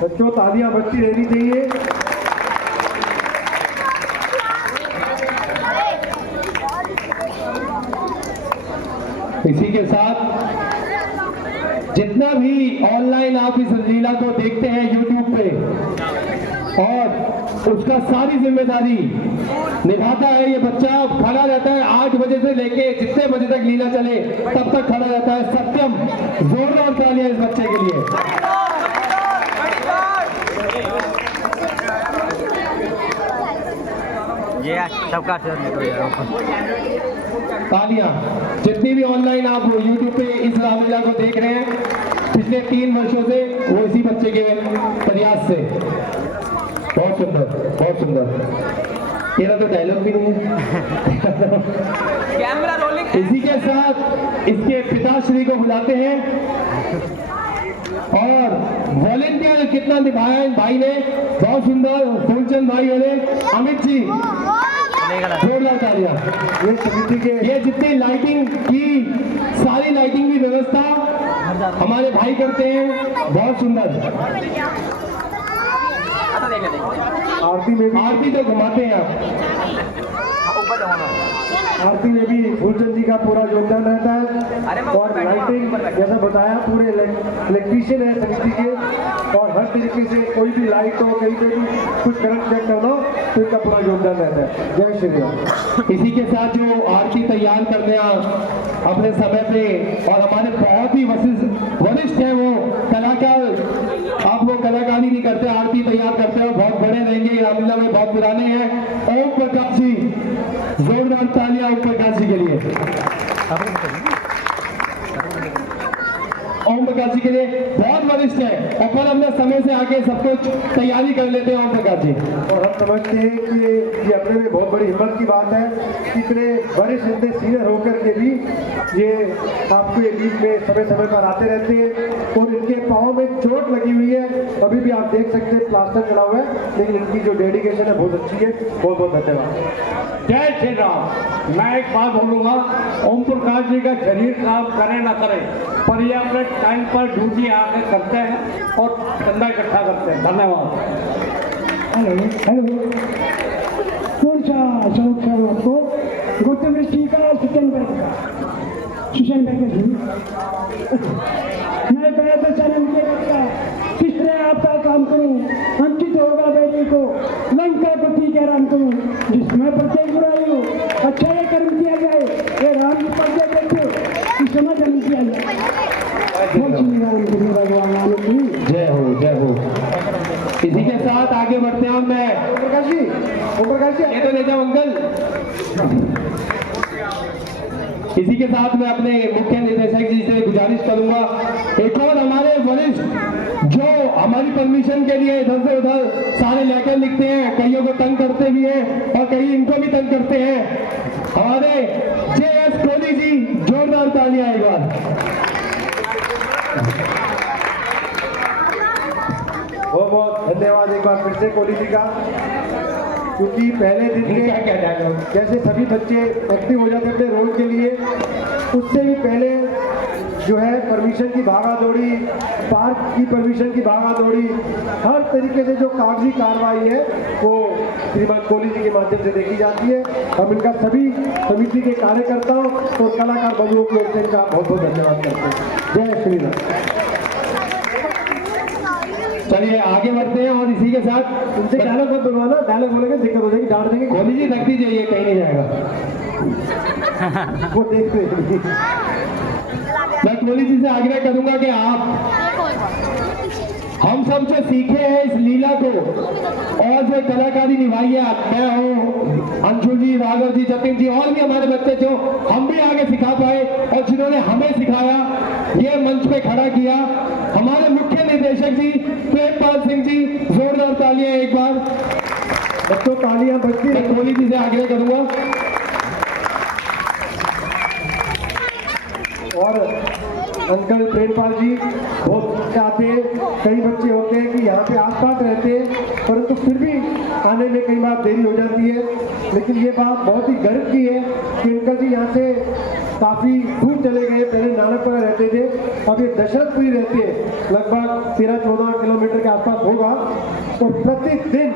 बच्चों, तालियां बच्ची रहनी चाहिए। इसी के साथ जितना भी ऑनलाइन आप इस लीला को देखते हैं YouTube पे, और उसका सारी जिम्मेदारी निभाता है ये बच्चा। खड़ा रहता है 8 बजे से लेके जितने बजे तक लीला चले तब तक खड़ा रहता है। सत्यम। जोरदार तालियां इस बच्चे के लिए। सबका तालियां। जितनी भी ऑनलाइन आप YouTube पे इस रामलीला को देख रहे हैं, पिछले 3 वर्षों से वो इसी बच्चे के प्रयास से। बहुत सुंदर, बहुत सुंदर। तेरा तो डायलॉग भी नहीं है। Camera rolling. इसी के साथ इसके पिताश्री को बुलाते हैं, और वॉलेंटियर कितना निभाया इन भाई ने, बहुत सुंदर। फूलचंद भाई वाले अमित जी, जोरदार तालियां। ये समिति के ये जितनी लाइटिंग की, सारी लाइटिंग की व्यवस्था हमारे भाई करते हैं, बहुत सुंदर। आरती तो घुमाते हैं आप। आरती में भी फूलचंद जी का पूरा योगदान रहता है, और लाइटिंग जैसा बताया पूरे इलेक्ट्रीशियन है समिति के, और हर तरीके से कोई भी लाइट हो, कहीं पे भी कुछ करंट चेक करना हो तो इनका पूरा योगदान रहता है। जय श्री राम। इसी के साथ जो आरती तैयार करने अपने समय पे, और हमारे बहुत ही वरिष्ठ हैं वो कलाकार, आप वो कलाकारी नहीं करते, आरती तैयार करते हो, बहुत बड़े रहेंगे रामलीला में, बहुत पुराने हैं। ओम प्रकाश जी, जोरदार तालियां ओम प्रकाश जी के लिए। ओम प्रकाश जी के लिए बहुत वरिष्ठ है, और पर अपने समय से आके सब कुछ तैयारी कर लेते हैं ओम प्रकाश जी। और हम समझते हैं कि ये अपने में बहुत बड़ी हिम्मत की बात है, इतने वरिष्ठ इतने सीनियर होकर के भी ये आपको ये बीच में समय समय पर आते रहते हैं, और इनके पाँव में चोट लगी हुई है, अभी भी आप देख सकते हैं प्लास्टर चढ़ा हुआ है, लेकिन इनकी जो डेडिकेशन है बहुत अच्छी है। बहुत बहुत धन्यवाद। जय श्री राम। मैं एक बात बोलूँगा, ओम प्रकाश जी का शरीर काम करे ना करे, पर ये अपने टाइम पर ड्यूटी आके करते हैं और चंदा इकट्ठा करते हैं। धन्यवाद। हेलो, कौन सा शौक है आपको? गौतम ऋषि का, सुचनबर्ग का? सुचनबर्ग जी, मैं गया तो चरण के रखा, किस तरह आपका काम करूं, अंकित होगा बेटे को, लंका पति के राम करूं, जिसमें प्रत्येक बुराई हो, अच्छा ये कर्म किया जाए, ये राम जी पढ़ते बैठे, इस समझ जी, ओम प्रकाश जी, ये तो ले जाओ अंकल। इसी के साथ मैं अपने मुख्य निर्देशक जी से गुजारिश करूंगा, एक और हमारे वरिष्ठ जो हमारी परमिशन के लिए इधर से उधर सारे लेटर लिखते हैं, कईयों को तंग करते भी हैं और कई इनको भी तंग करते हैं, हमारे JS कोहली जी, जोरदार तालियां एक बार। बहुत बहुत धन्यवाद एक बार फिर से कोहली जी का, क्योंकि पहले दिन के जैसे सभी बच्चे एक्टिव हो जाते अपने रोल के लिए, उससे भी पहले जो है परमिशन की भागा दौड़ी, पार्क की परमिशन की भागा दौड़ी, हर तरीके से जो कागजी कार्रवाई है वो श्रीमान कोहली जी के माध्यम से देखी जाती है। हम इनका सभी समिति के कार्यकर्ताओं और कलाकार बंधुओं की ओर से इनका बहुत बहुत धन्यवाद करते हैं। जय श्री राम। चलिए आगे बढ़ते हैं और इसी के साथ उनसे डायलॉग मत बनवाना, डायलॉग बोलेंगे दिक्कत हो जाएगी, डांट देंगे। कोहली जी रख दीजिए, ये कहीं नहीं जाएगा। वो देखते हैं। मैं कोहली जी से आग्रह करूंगा कि आप हम सब जो सीखे हैं इस लीला को और जो कलाकारी निभाई है, मैं हूँ, अंशु जी, राघव जी, जतिन जी और भी हमारे बच्चे जो हम भी आगे सिखा पाए और जिन्होंने हमें सिखाया, ये मंच पे खड़ा किया, हमारे मुख्य निर्देशक जी प्रेमपाल सिंह जी, जोरदार तालियां एक बार। बच्चों तालियां बजती मैं कोहली जी से आग्रह करूंगा। और अंकल प्रेमपाल जी बहुत चाहते हैं, कई बच्चे होते हैं कि यहाँ पे आसपास रहते हैं परंतु फिर भी आने में कई बार देरी हो जाती है, लेकिन ये बात बहुत ही गर्व की है कि अंकल जी यहाँ से काफ़ी दूर चले गए, पहले नानकपुरा रहते थे, अब ये दशरथपुरी रहते हैं, लगभग 13-14 किलोमीटर के आसपास होगा, तो प्रतिदिन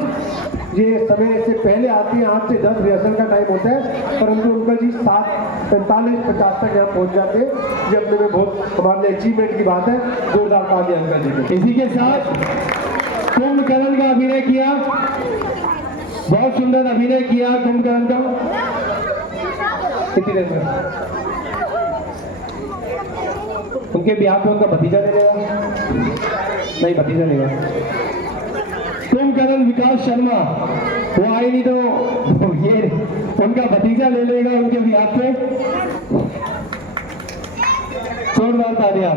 ये समय से पहले आती है, 8 से 10 रिहर्सल का टाइम होता है, परंतु अंकल जी 7:45-50 तक यहाँ पहुँच जाते हैं। ये अपने में बहुत हमारे लिए अचीवमेंट की बात है, जोरदार ताली अंकल जी को। इसी के साथ कुंभकर्ण का अभिनय किया, बहुत सुंदर अभिनय किया कुंभकर्ण का। कितनी देर में उनके ब्याह पे उनका भतीजा ले लेगा, नहीं भतीजा लेगा, कुंभकर्ण विकास शर्मा, वो आए नहीं तो ये उनका भतीजा ले लेगा उनके ब्याह पे। जोरदार तालियां।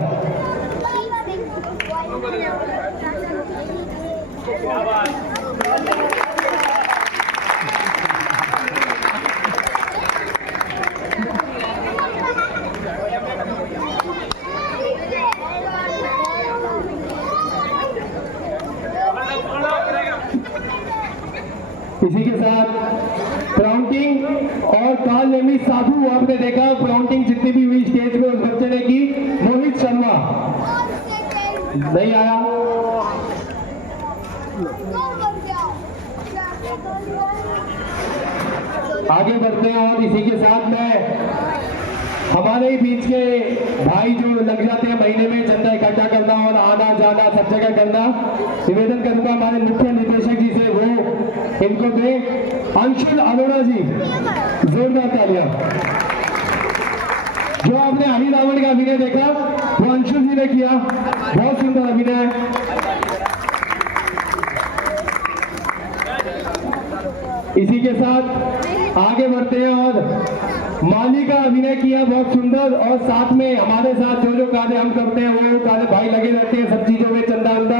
इसी के साथ प्राउंटिंग और काल नेमी साधु, आपने देखा प्राउंटिंग जितनी भी हुई स्टेज पे उस बच्चे ने की, मोहित शर्मा नहीं आया। आगे बढ़ते हैं और इसी के साथ में हमारे ही बीच के भाई जो लग जाते हैं महीने में चंदा इकट्ठा करना और आना जाना सब जगह करना, निवेदन करूंगा हमारे मुख्य निर्देशक जी से वो इनको दे। अंशुल अरोड़ा जी, जोरदार तालियां। जो आपने हरि रावण का अभिनय देखा वो अंशुल जी ने किया, बहुत सुंदर अभिनय। इसी के साथ आगे बढ़ते हैं और माली का अभिनय किया बहुत सुंदर, और साथ में हमारे साथ जो जो कार्य हम करते हैं वो कार्य भाई लगे रहते हैं सब चीजों में, चंदा उंदा।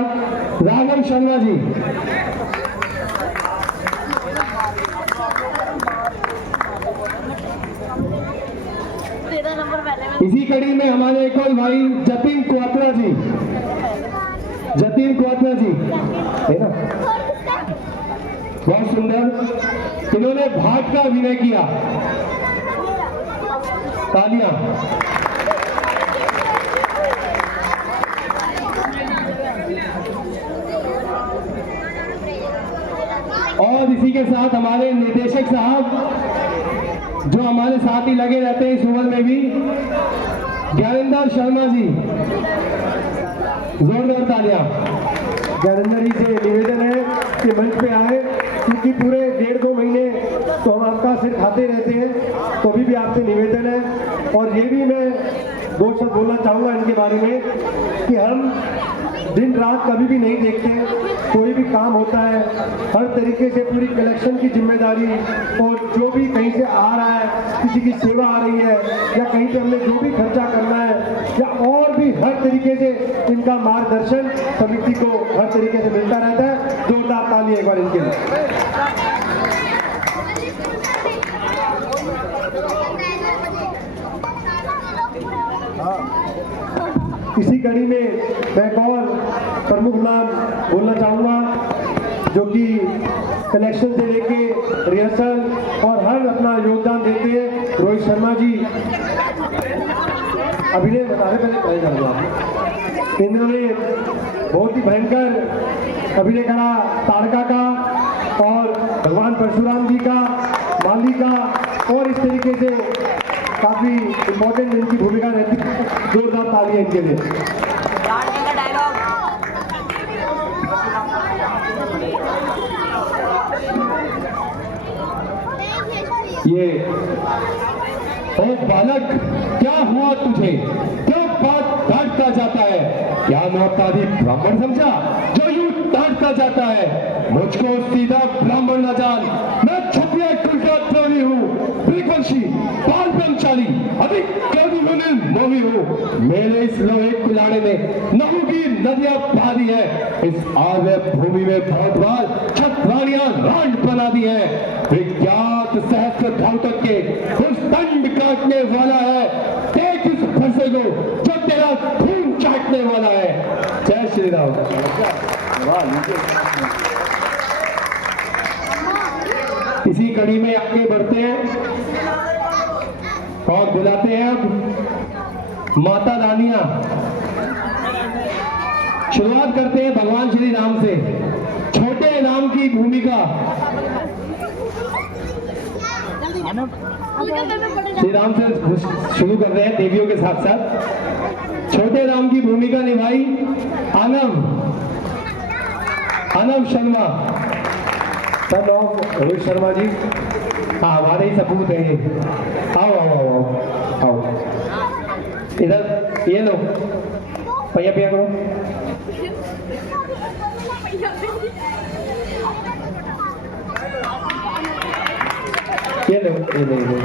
राघव शर्मा जी, इसी कड़ी में हमारे एक और भाई जतिन क्वात्रा जी, जतिन क्वात्रा जी है ना, बहुत सुंदर, इन्होंने भाट का अभिनय किया, तालियां। और इसी के साथ हमारे निर्देशक साहब जो हमारे साथ ही लगे रहते हैं इस उम्र में भी, ज्ञानेंद्र शर्मा जी, जोरदार तालियां। ज्ञानेंद्र जी से निवेदन है कि मंच पे आए, क्योंकि पूरे 1.5-2 महीने तो हम आपका सिर खाते रहते हैं, तो अभी भी आपसे निवेदन है। और ये भी मैं 2 शब्द बोलना चाहूँगा इनके बारे में कि हम दिन रात कभी भी नहीं देखते कोई भी काम होता है हर तरीके से पूरी कलेक्शन की जिम्मेदारी, और जो भी कहीं से आ रहा है, किसी की सेवा आ रही है या कहीं पे हमने जो भी खर्चा करना है या और भी हर तरीके से इनका मार्गदर्शन समिति को हर तरीके से मिलता रहता है। जोरदार ताली एक बार इनके लिए। इसी कड़ी में मैं एक और प्रमुख नाम बोलना चाहूँगा जो कि कलेक्शन से लेके रिहर्सल और हर अपना योगदान देते हैं। रोहित शर्मा जी अभिनय बता रहे, पहले कहे जाऊँगा। इन्होंने बहुत ही भयंकर अभिनय करा तारका का और भगवान परशुराम जी का, माली का, और इस तरीके से काफी इम्पोर्टेंट इनकी भूमिका रहती है। जोरदार तालियां इनके लिए। ये ओ बालक, क्या हुआ तुझे? क्यों बात डांटता जाता है? क्या नौतारी ब्राह्मण समझा जो यूं डांटता जाता है? मुझको सीधा ब्राह्मण न जान, मैं छुपिया टुलका द्रोही हूँ, ब्रिकवंशी, बाल ब्रह्मचारी, अभी कभी होने मोही हूँ। मेरे इस लोहे कुलाड़े में नहू की नदियां बहा दी है। इस आर्य भूमि में बहुत बार छतरानियां रांड बना दी है। विज्ञात सहस्त्र घातक के उस दंड काटने वाला है। देख इस फंसे को जो तेरा खून चाटने वाला है। जय श्री राम। इसी कड़ी में आगे बढ़ते हैं और बुलाते हैं अब माता रानियां। शुरुआत करते हैं भगवान श्री राम से। छोटे राम की भूमिका श्री राम से शुरू कर रहे हैं देवियों के साथ साथ। छोटे राम की भूमिका निभाई अनव शर्मा, सन ऑफ रोहित शर्मा जी। हाँ, हमारे ही सपूत है ये। आओ आओ आओ आओ आओ इधर, ये लो पैया पैया करो। ये लो ये लो ये लो।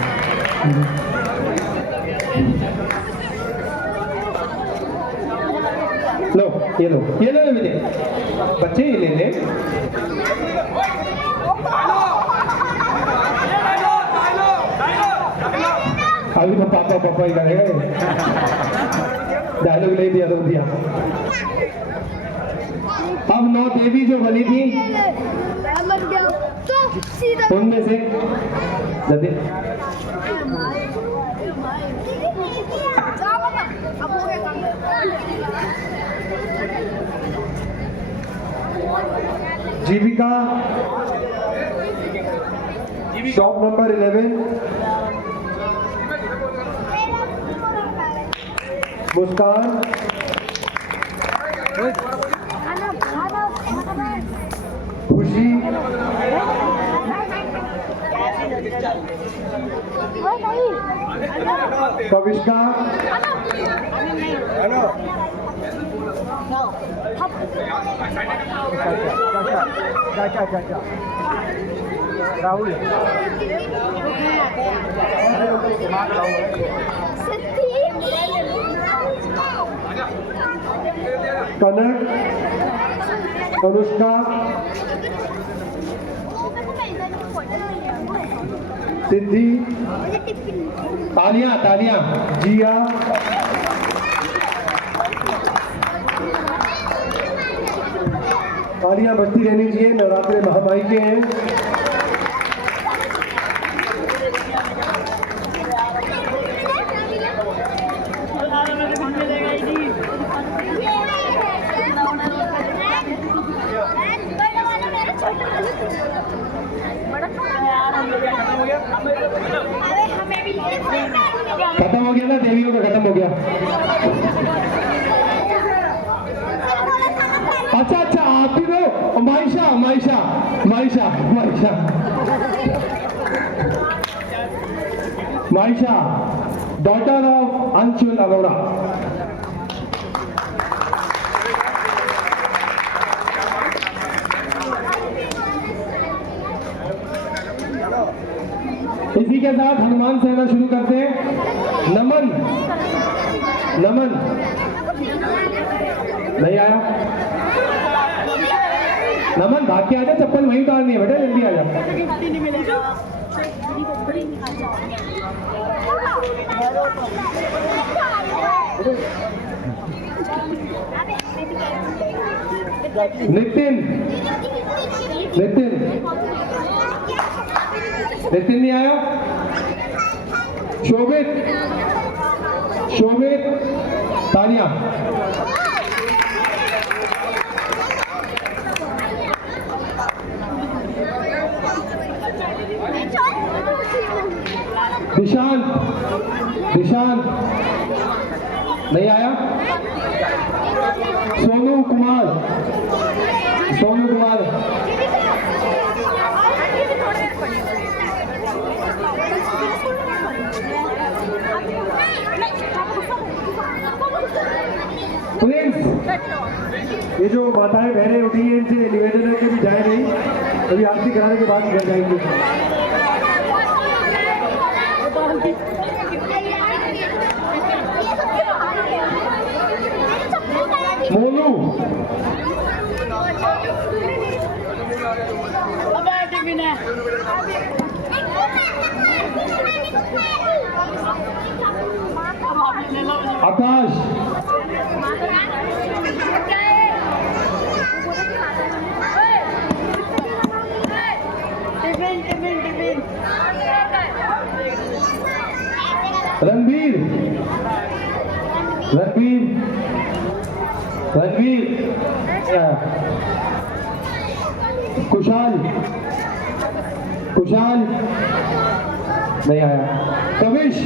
लो ये लो ये लो ये बच्चे ये ले ले। अभी तो पापा पापा ही करेगा। डायलॉग नहीं दिया तो दिया। अब 9 देवी जो बनी थी उनमें से जल्दी जीविका शॉप नंबर 11, मुस्कान, खुशी, कविष्का, राहुल, कनक, अनुष्का, सिद्धि, तालियां तालियां, जिया, तालियां बजती रहनी चाहिए। नवरात्रे महामाई के हैं। खत्म हो गया ना, देवियों का खत्म हो गया। अच्छा अच्छा, आप ही हो माइशा माइशा माइशा माइशा माइशा, डॉटर ऑफ अंशुल अरोड़ा। के साथ हनुमान सेना शुरू करते हैं। नमन, नमन नहीं आया। नमन भाग के आजा, चप्पल वहीं उतारनी है बेटा, जल्दी आजा। नितिन, नितिन, नितिन नहीं आया। शोभित, शोभित, तानिया। दिशांत, दिशांत नहीं आया। सोनू कुमार, सोनू कुमार, प्रिंस। ये जो माताएं बहनें उठी हैं इनसे निवेदन है कि भी जाए नहीं, अभी आरती कराने के बाद घर जाएंगे। मोनू, आकाश, रणबीर, रणबीर, रणबीर, कुशाल, कुशाल नहीं आया। कविश,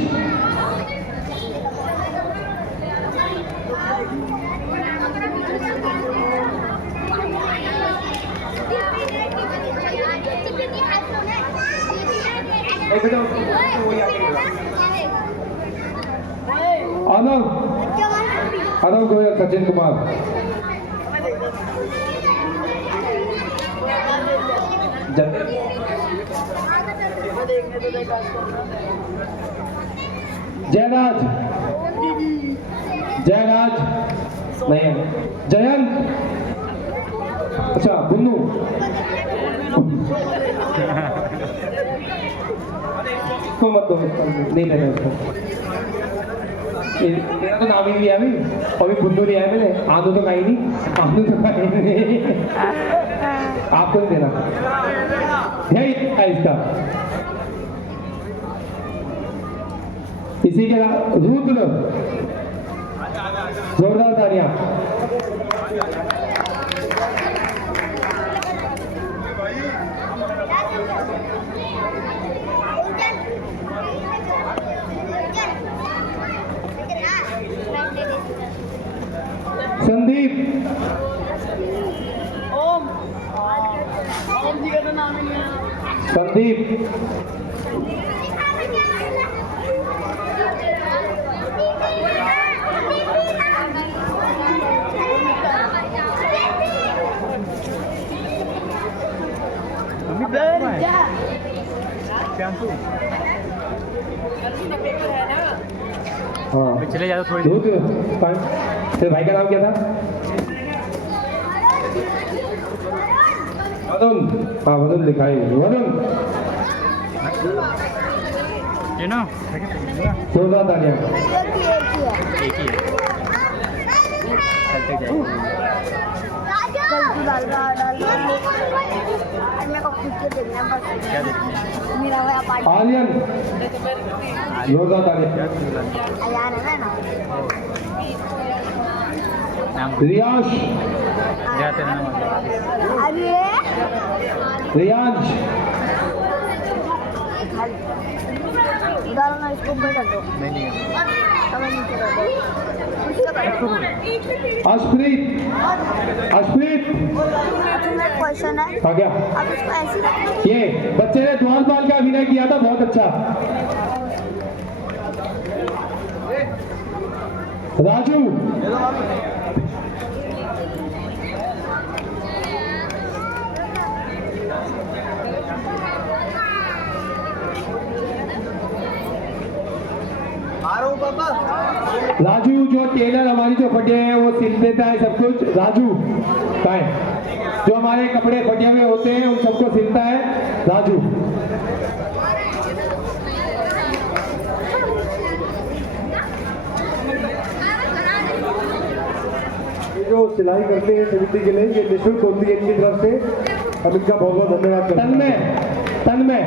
आनंद, आनंद गोयल, सचिन कुमार, जयराज, जयराज नहीं है। जयंत, अच्छा बुन्नू, को मत दो, नहीं लेना उसको। तेरा तो नाम ही लिया अभी, अभी बुन्नू लिया है मैंने। आंधू तो कहीं नहीं, आंधू तो कहीं नहीं, आपको नहीं देना। यही है इसका। इसी के रुद्र, जोरदार तालियां। संदीप, संदीप, हाँ चले जाओ थोड़ी तेरे भाई का नाम क्या था? वरुण, हाँ वरुण लिखा है। वरुण, यू नो जोरदार तालियां। एक ही है, चलते जाएंगे। क्या देखना आर्यन, जोरदार तालियां। नाम रियाश, जाते नाम रियांश, इसको बदल दो। नहीं अशप्रीत, अशप्रीत क्वेश्चन है, आ गया। आप इसको ऐसे ये बच्चे ने द्वारपाल का अभिनय किया था, बहुत अच्छा। राजू, राजू जो टेलर हमारी जो फटे हैं वो सिल देता है सब कुछ। राजू कहाँ है? जो हमारे कपड़े फटे हुए होते हैं उन सबको सिलता है राजू। जो सिलाई करते हैं समिति के लिए, ये निःशुल्क होती है इनकी तरफ से, हम इनका बहुत बहुत धन्यवाद करते हैं। तन्मय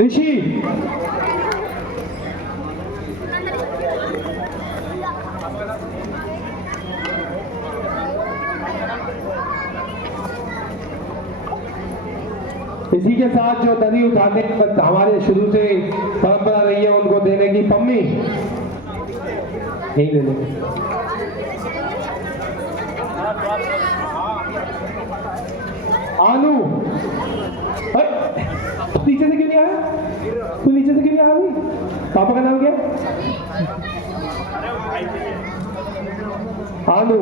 ऋषि इसी के साथ जो दरी उठाने हमारे शुरू से परंपरा रही है उनको देने की, पम्मी यही ले लो। आलू नीचे से क्यों नहीं आया? तू नीचे से क्यों नहीं आया अभी? पापा का नाम क्या है? आलू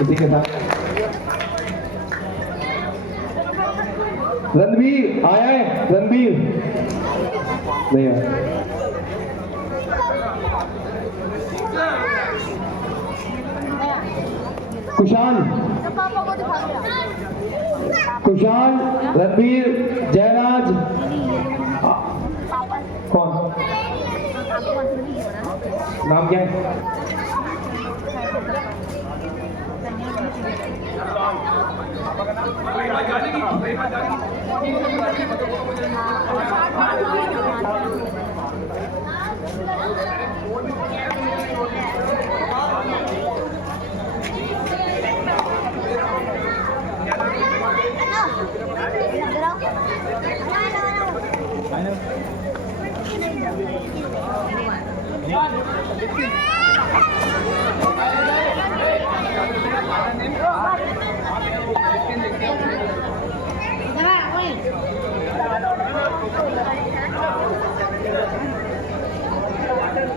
इसी के साथ रणबीर आया है। रणबीर नहीं आया। कुशाल कुशाल रणबीर जयराज कौन नाम क्या है?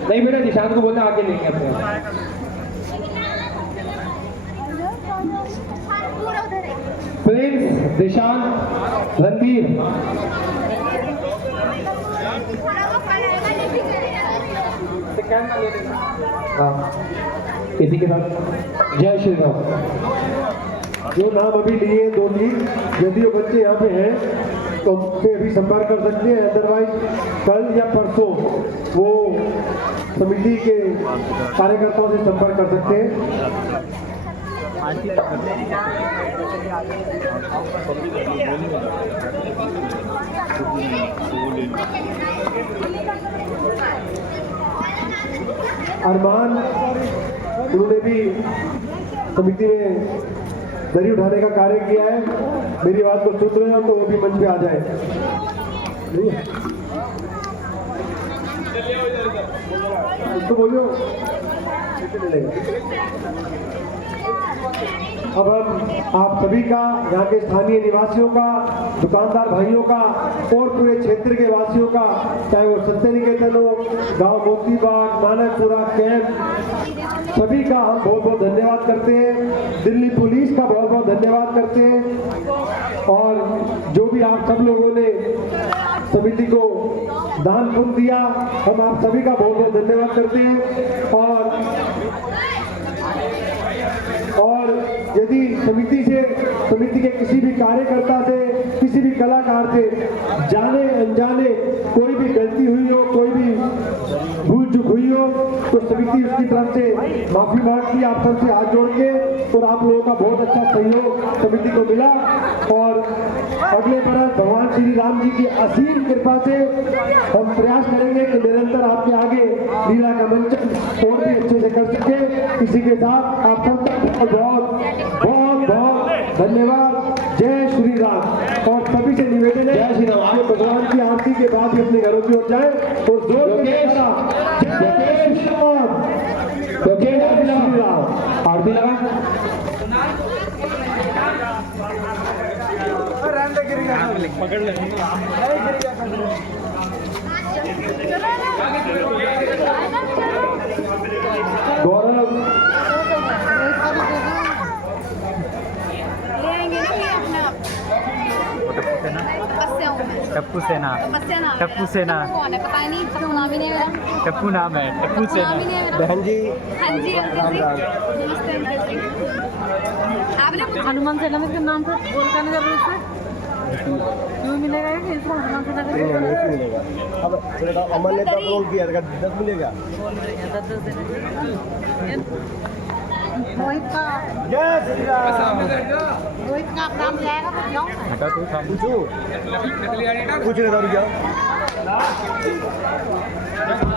नहीं बेटा निशान को बोलना आगे लेंगे अपने। प्रिंस दिशान रणबीर इसी के साथ जय श्री राम। जो नाम अभी लिए दो लीग, यदि वो बच्चे यहाँ पे हैं तो उनसे अभी संपर्क कर सकते हैं, अदरवाइज कल या परसों वो समिति के कार्यकर्ताओं से संपर्क कर सकते हैं। अरमान उन्होंने भी समिति में दरी उठाने का कार्य किया है, मेरी बात को सुन रहे हो तो वो भी मंच पे आ जाए। तो बोलियो अब हम आप सभी का, यहाँ के स्थानीय निवासियों का, दुकानदार भाइयों का और पूरे क्षेत्र के वासियों का, चाहे वो सत्य निकेतन हो, गाँव मोतीबाग, नानकपुरा कैंप, सभी का हम बहुत बहुत धन्यवाद करते हैं। दिल्ली पुलिस का बहुत बहुत धन्यवाद करते हैं। और जो भी आप सब लोगों ने समिति को दान पुण्य दिया, हम आप सभी का बहुत बहुत धन्यवाद करते हैं। और यदि समिति के किसी भी कार्यकर्ता से, किसी भी कलाकार से जाने अनजाने कोई भी गलती हुई हो, कोई भी भूल चूक हुई हो, तो समिति उसकी तरफ से माफी मांगती है आप सबसे हाथ जोड़ के। और आप लोगों का बहुत अच्छा सहयोग समिति को मिला और अगले बरस भगवान श्री राम जी की असीम कृपा से हम प्रयास करेंगे कि निरंतर आपके आगे लीला का मंचन और भी अच्छे से कर सके। इसी के साथ आप सबका बहुत बहुत बहुत धन्यवाद। जय श्री राम। और सभी से निवेदन है, जय श्री राम। आप भगवान की आरती के बाद ही अपने घरों की ओर जाए और जोर के साथ जय श्री राम, जय श्री राम आरती लगा। पकड़ ले गौरव टप्पू सेना टप्पू सेना कौन है पता नहीं, सबको नाम ही नहीं है मेरा। टप्पू नाम है टप्पू नाम ही नहीं सेना है मेरा। बहन जी हाँ जी अंकल जी, नमस्ते अंकल जी। आपने हनुमान सेना में इसका नाम था, बोल करने जरूर इससे क्यों मिलेगा ये कि इसको हनुमान सेना का नहीं मिलेगा। अब अमन ने 10 रोल किया, 10 मिलेगा। रोहित का जय श्री राम। रोहित का नाम जाएगा तो क्यों? हटा तू था पूछो कुछ नहीं,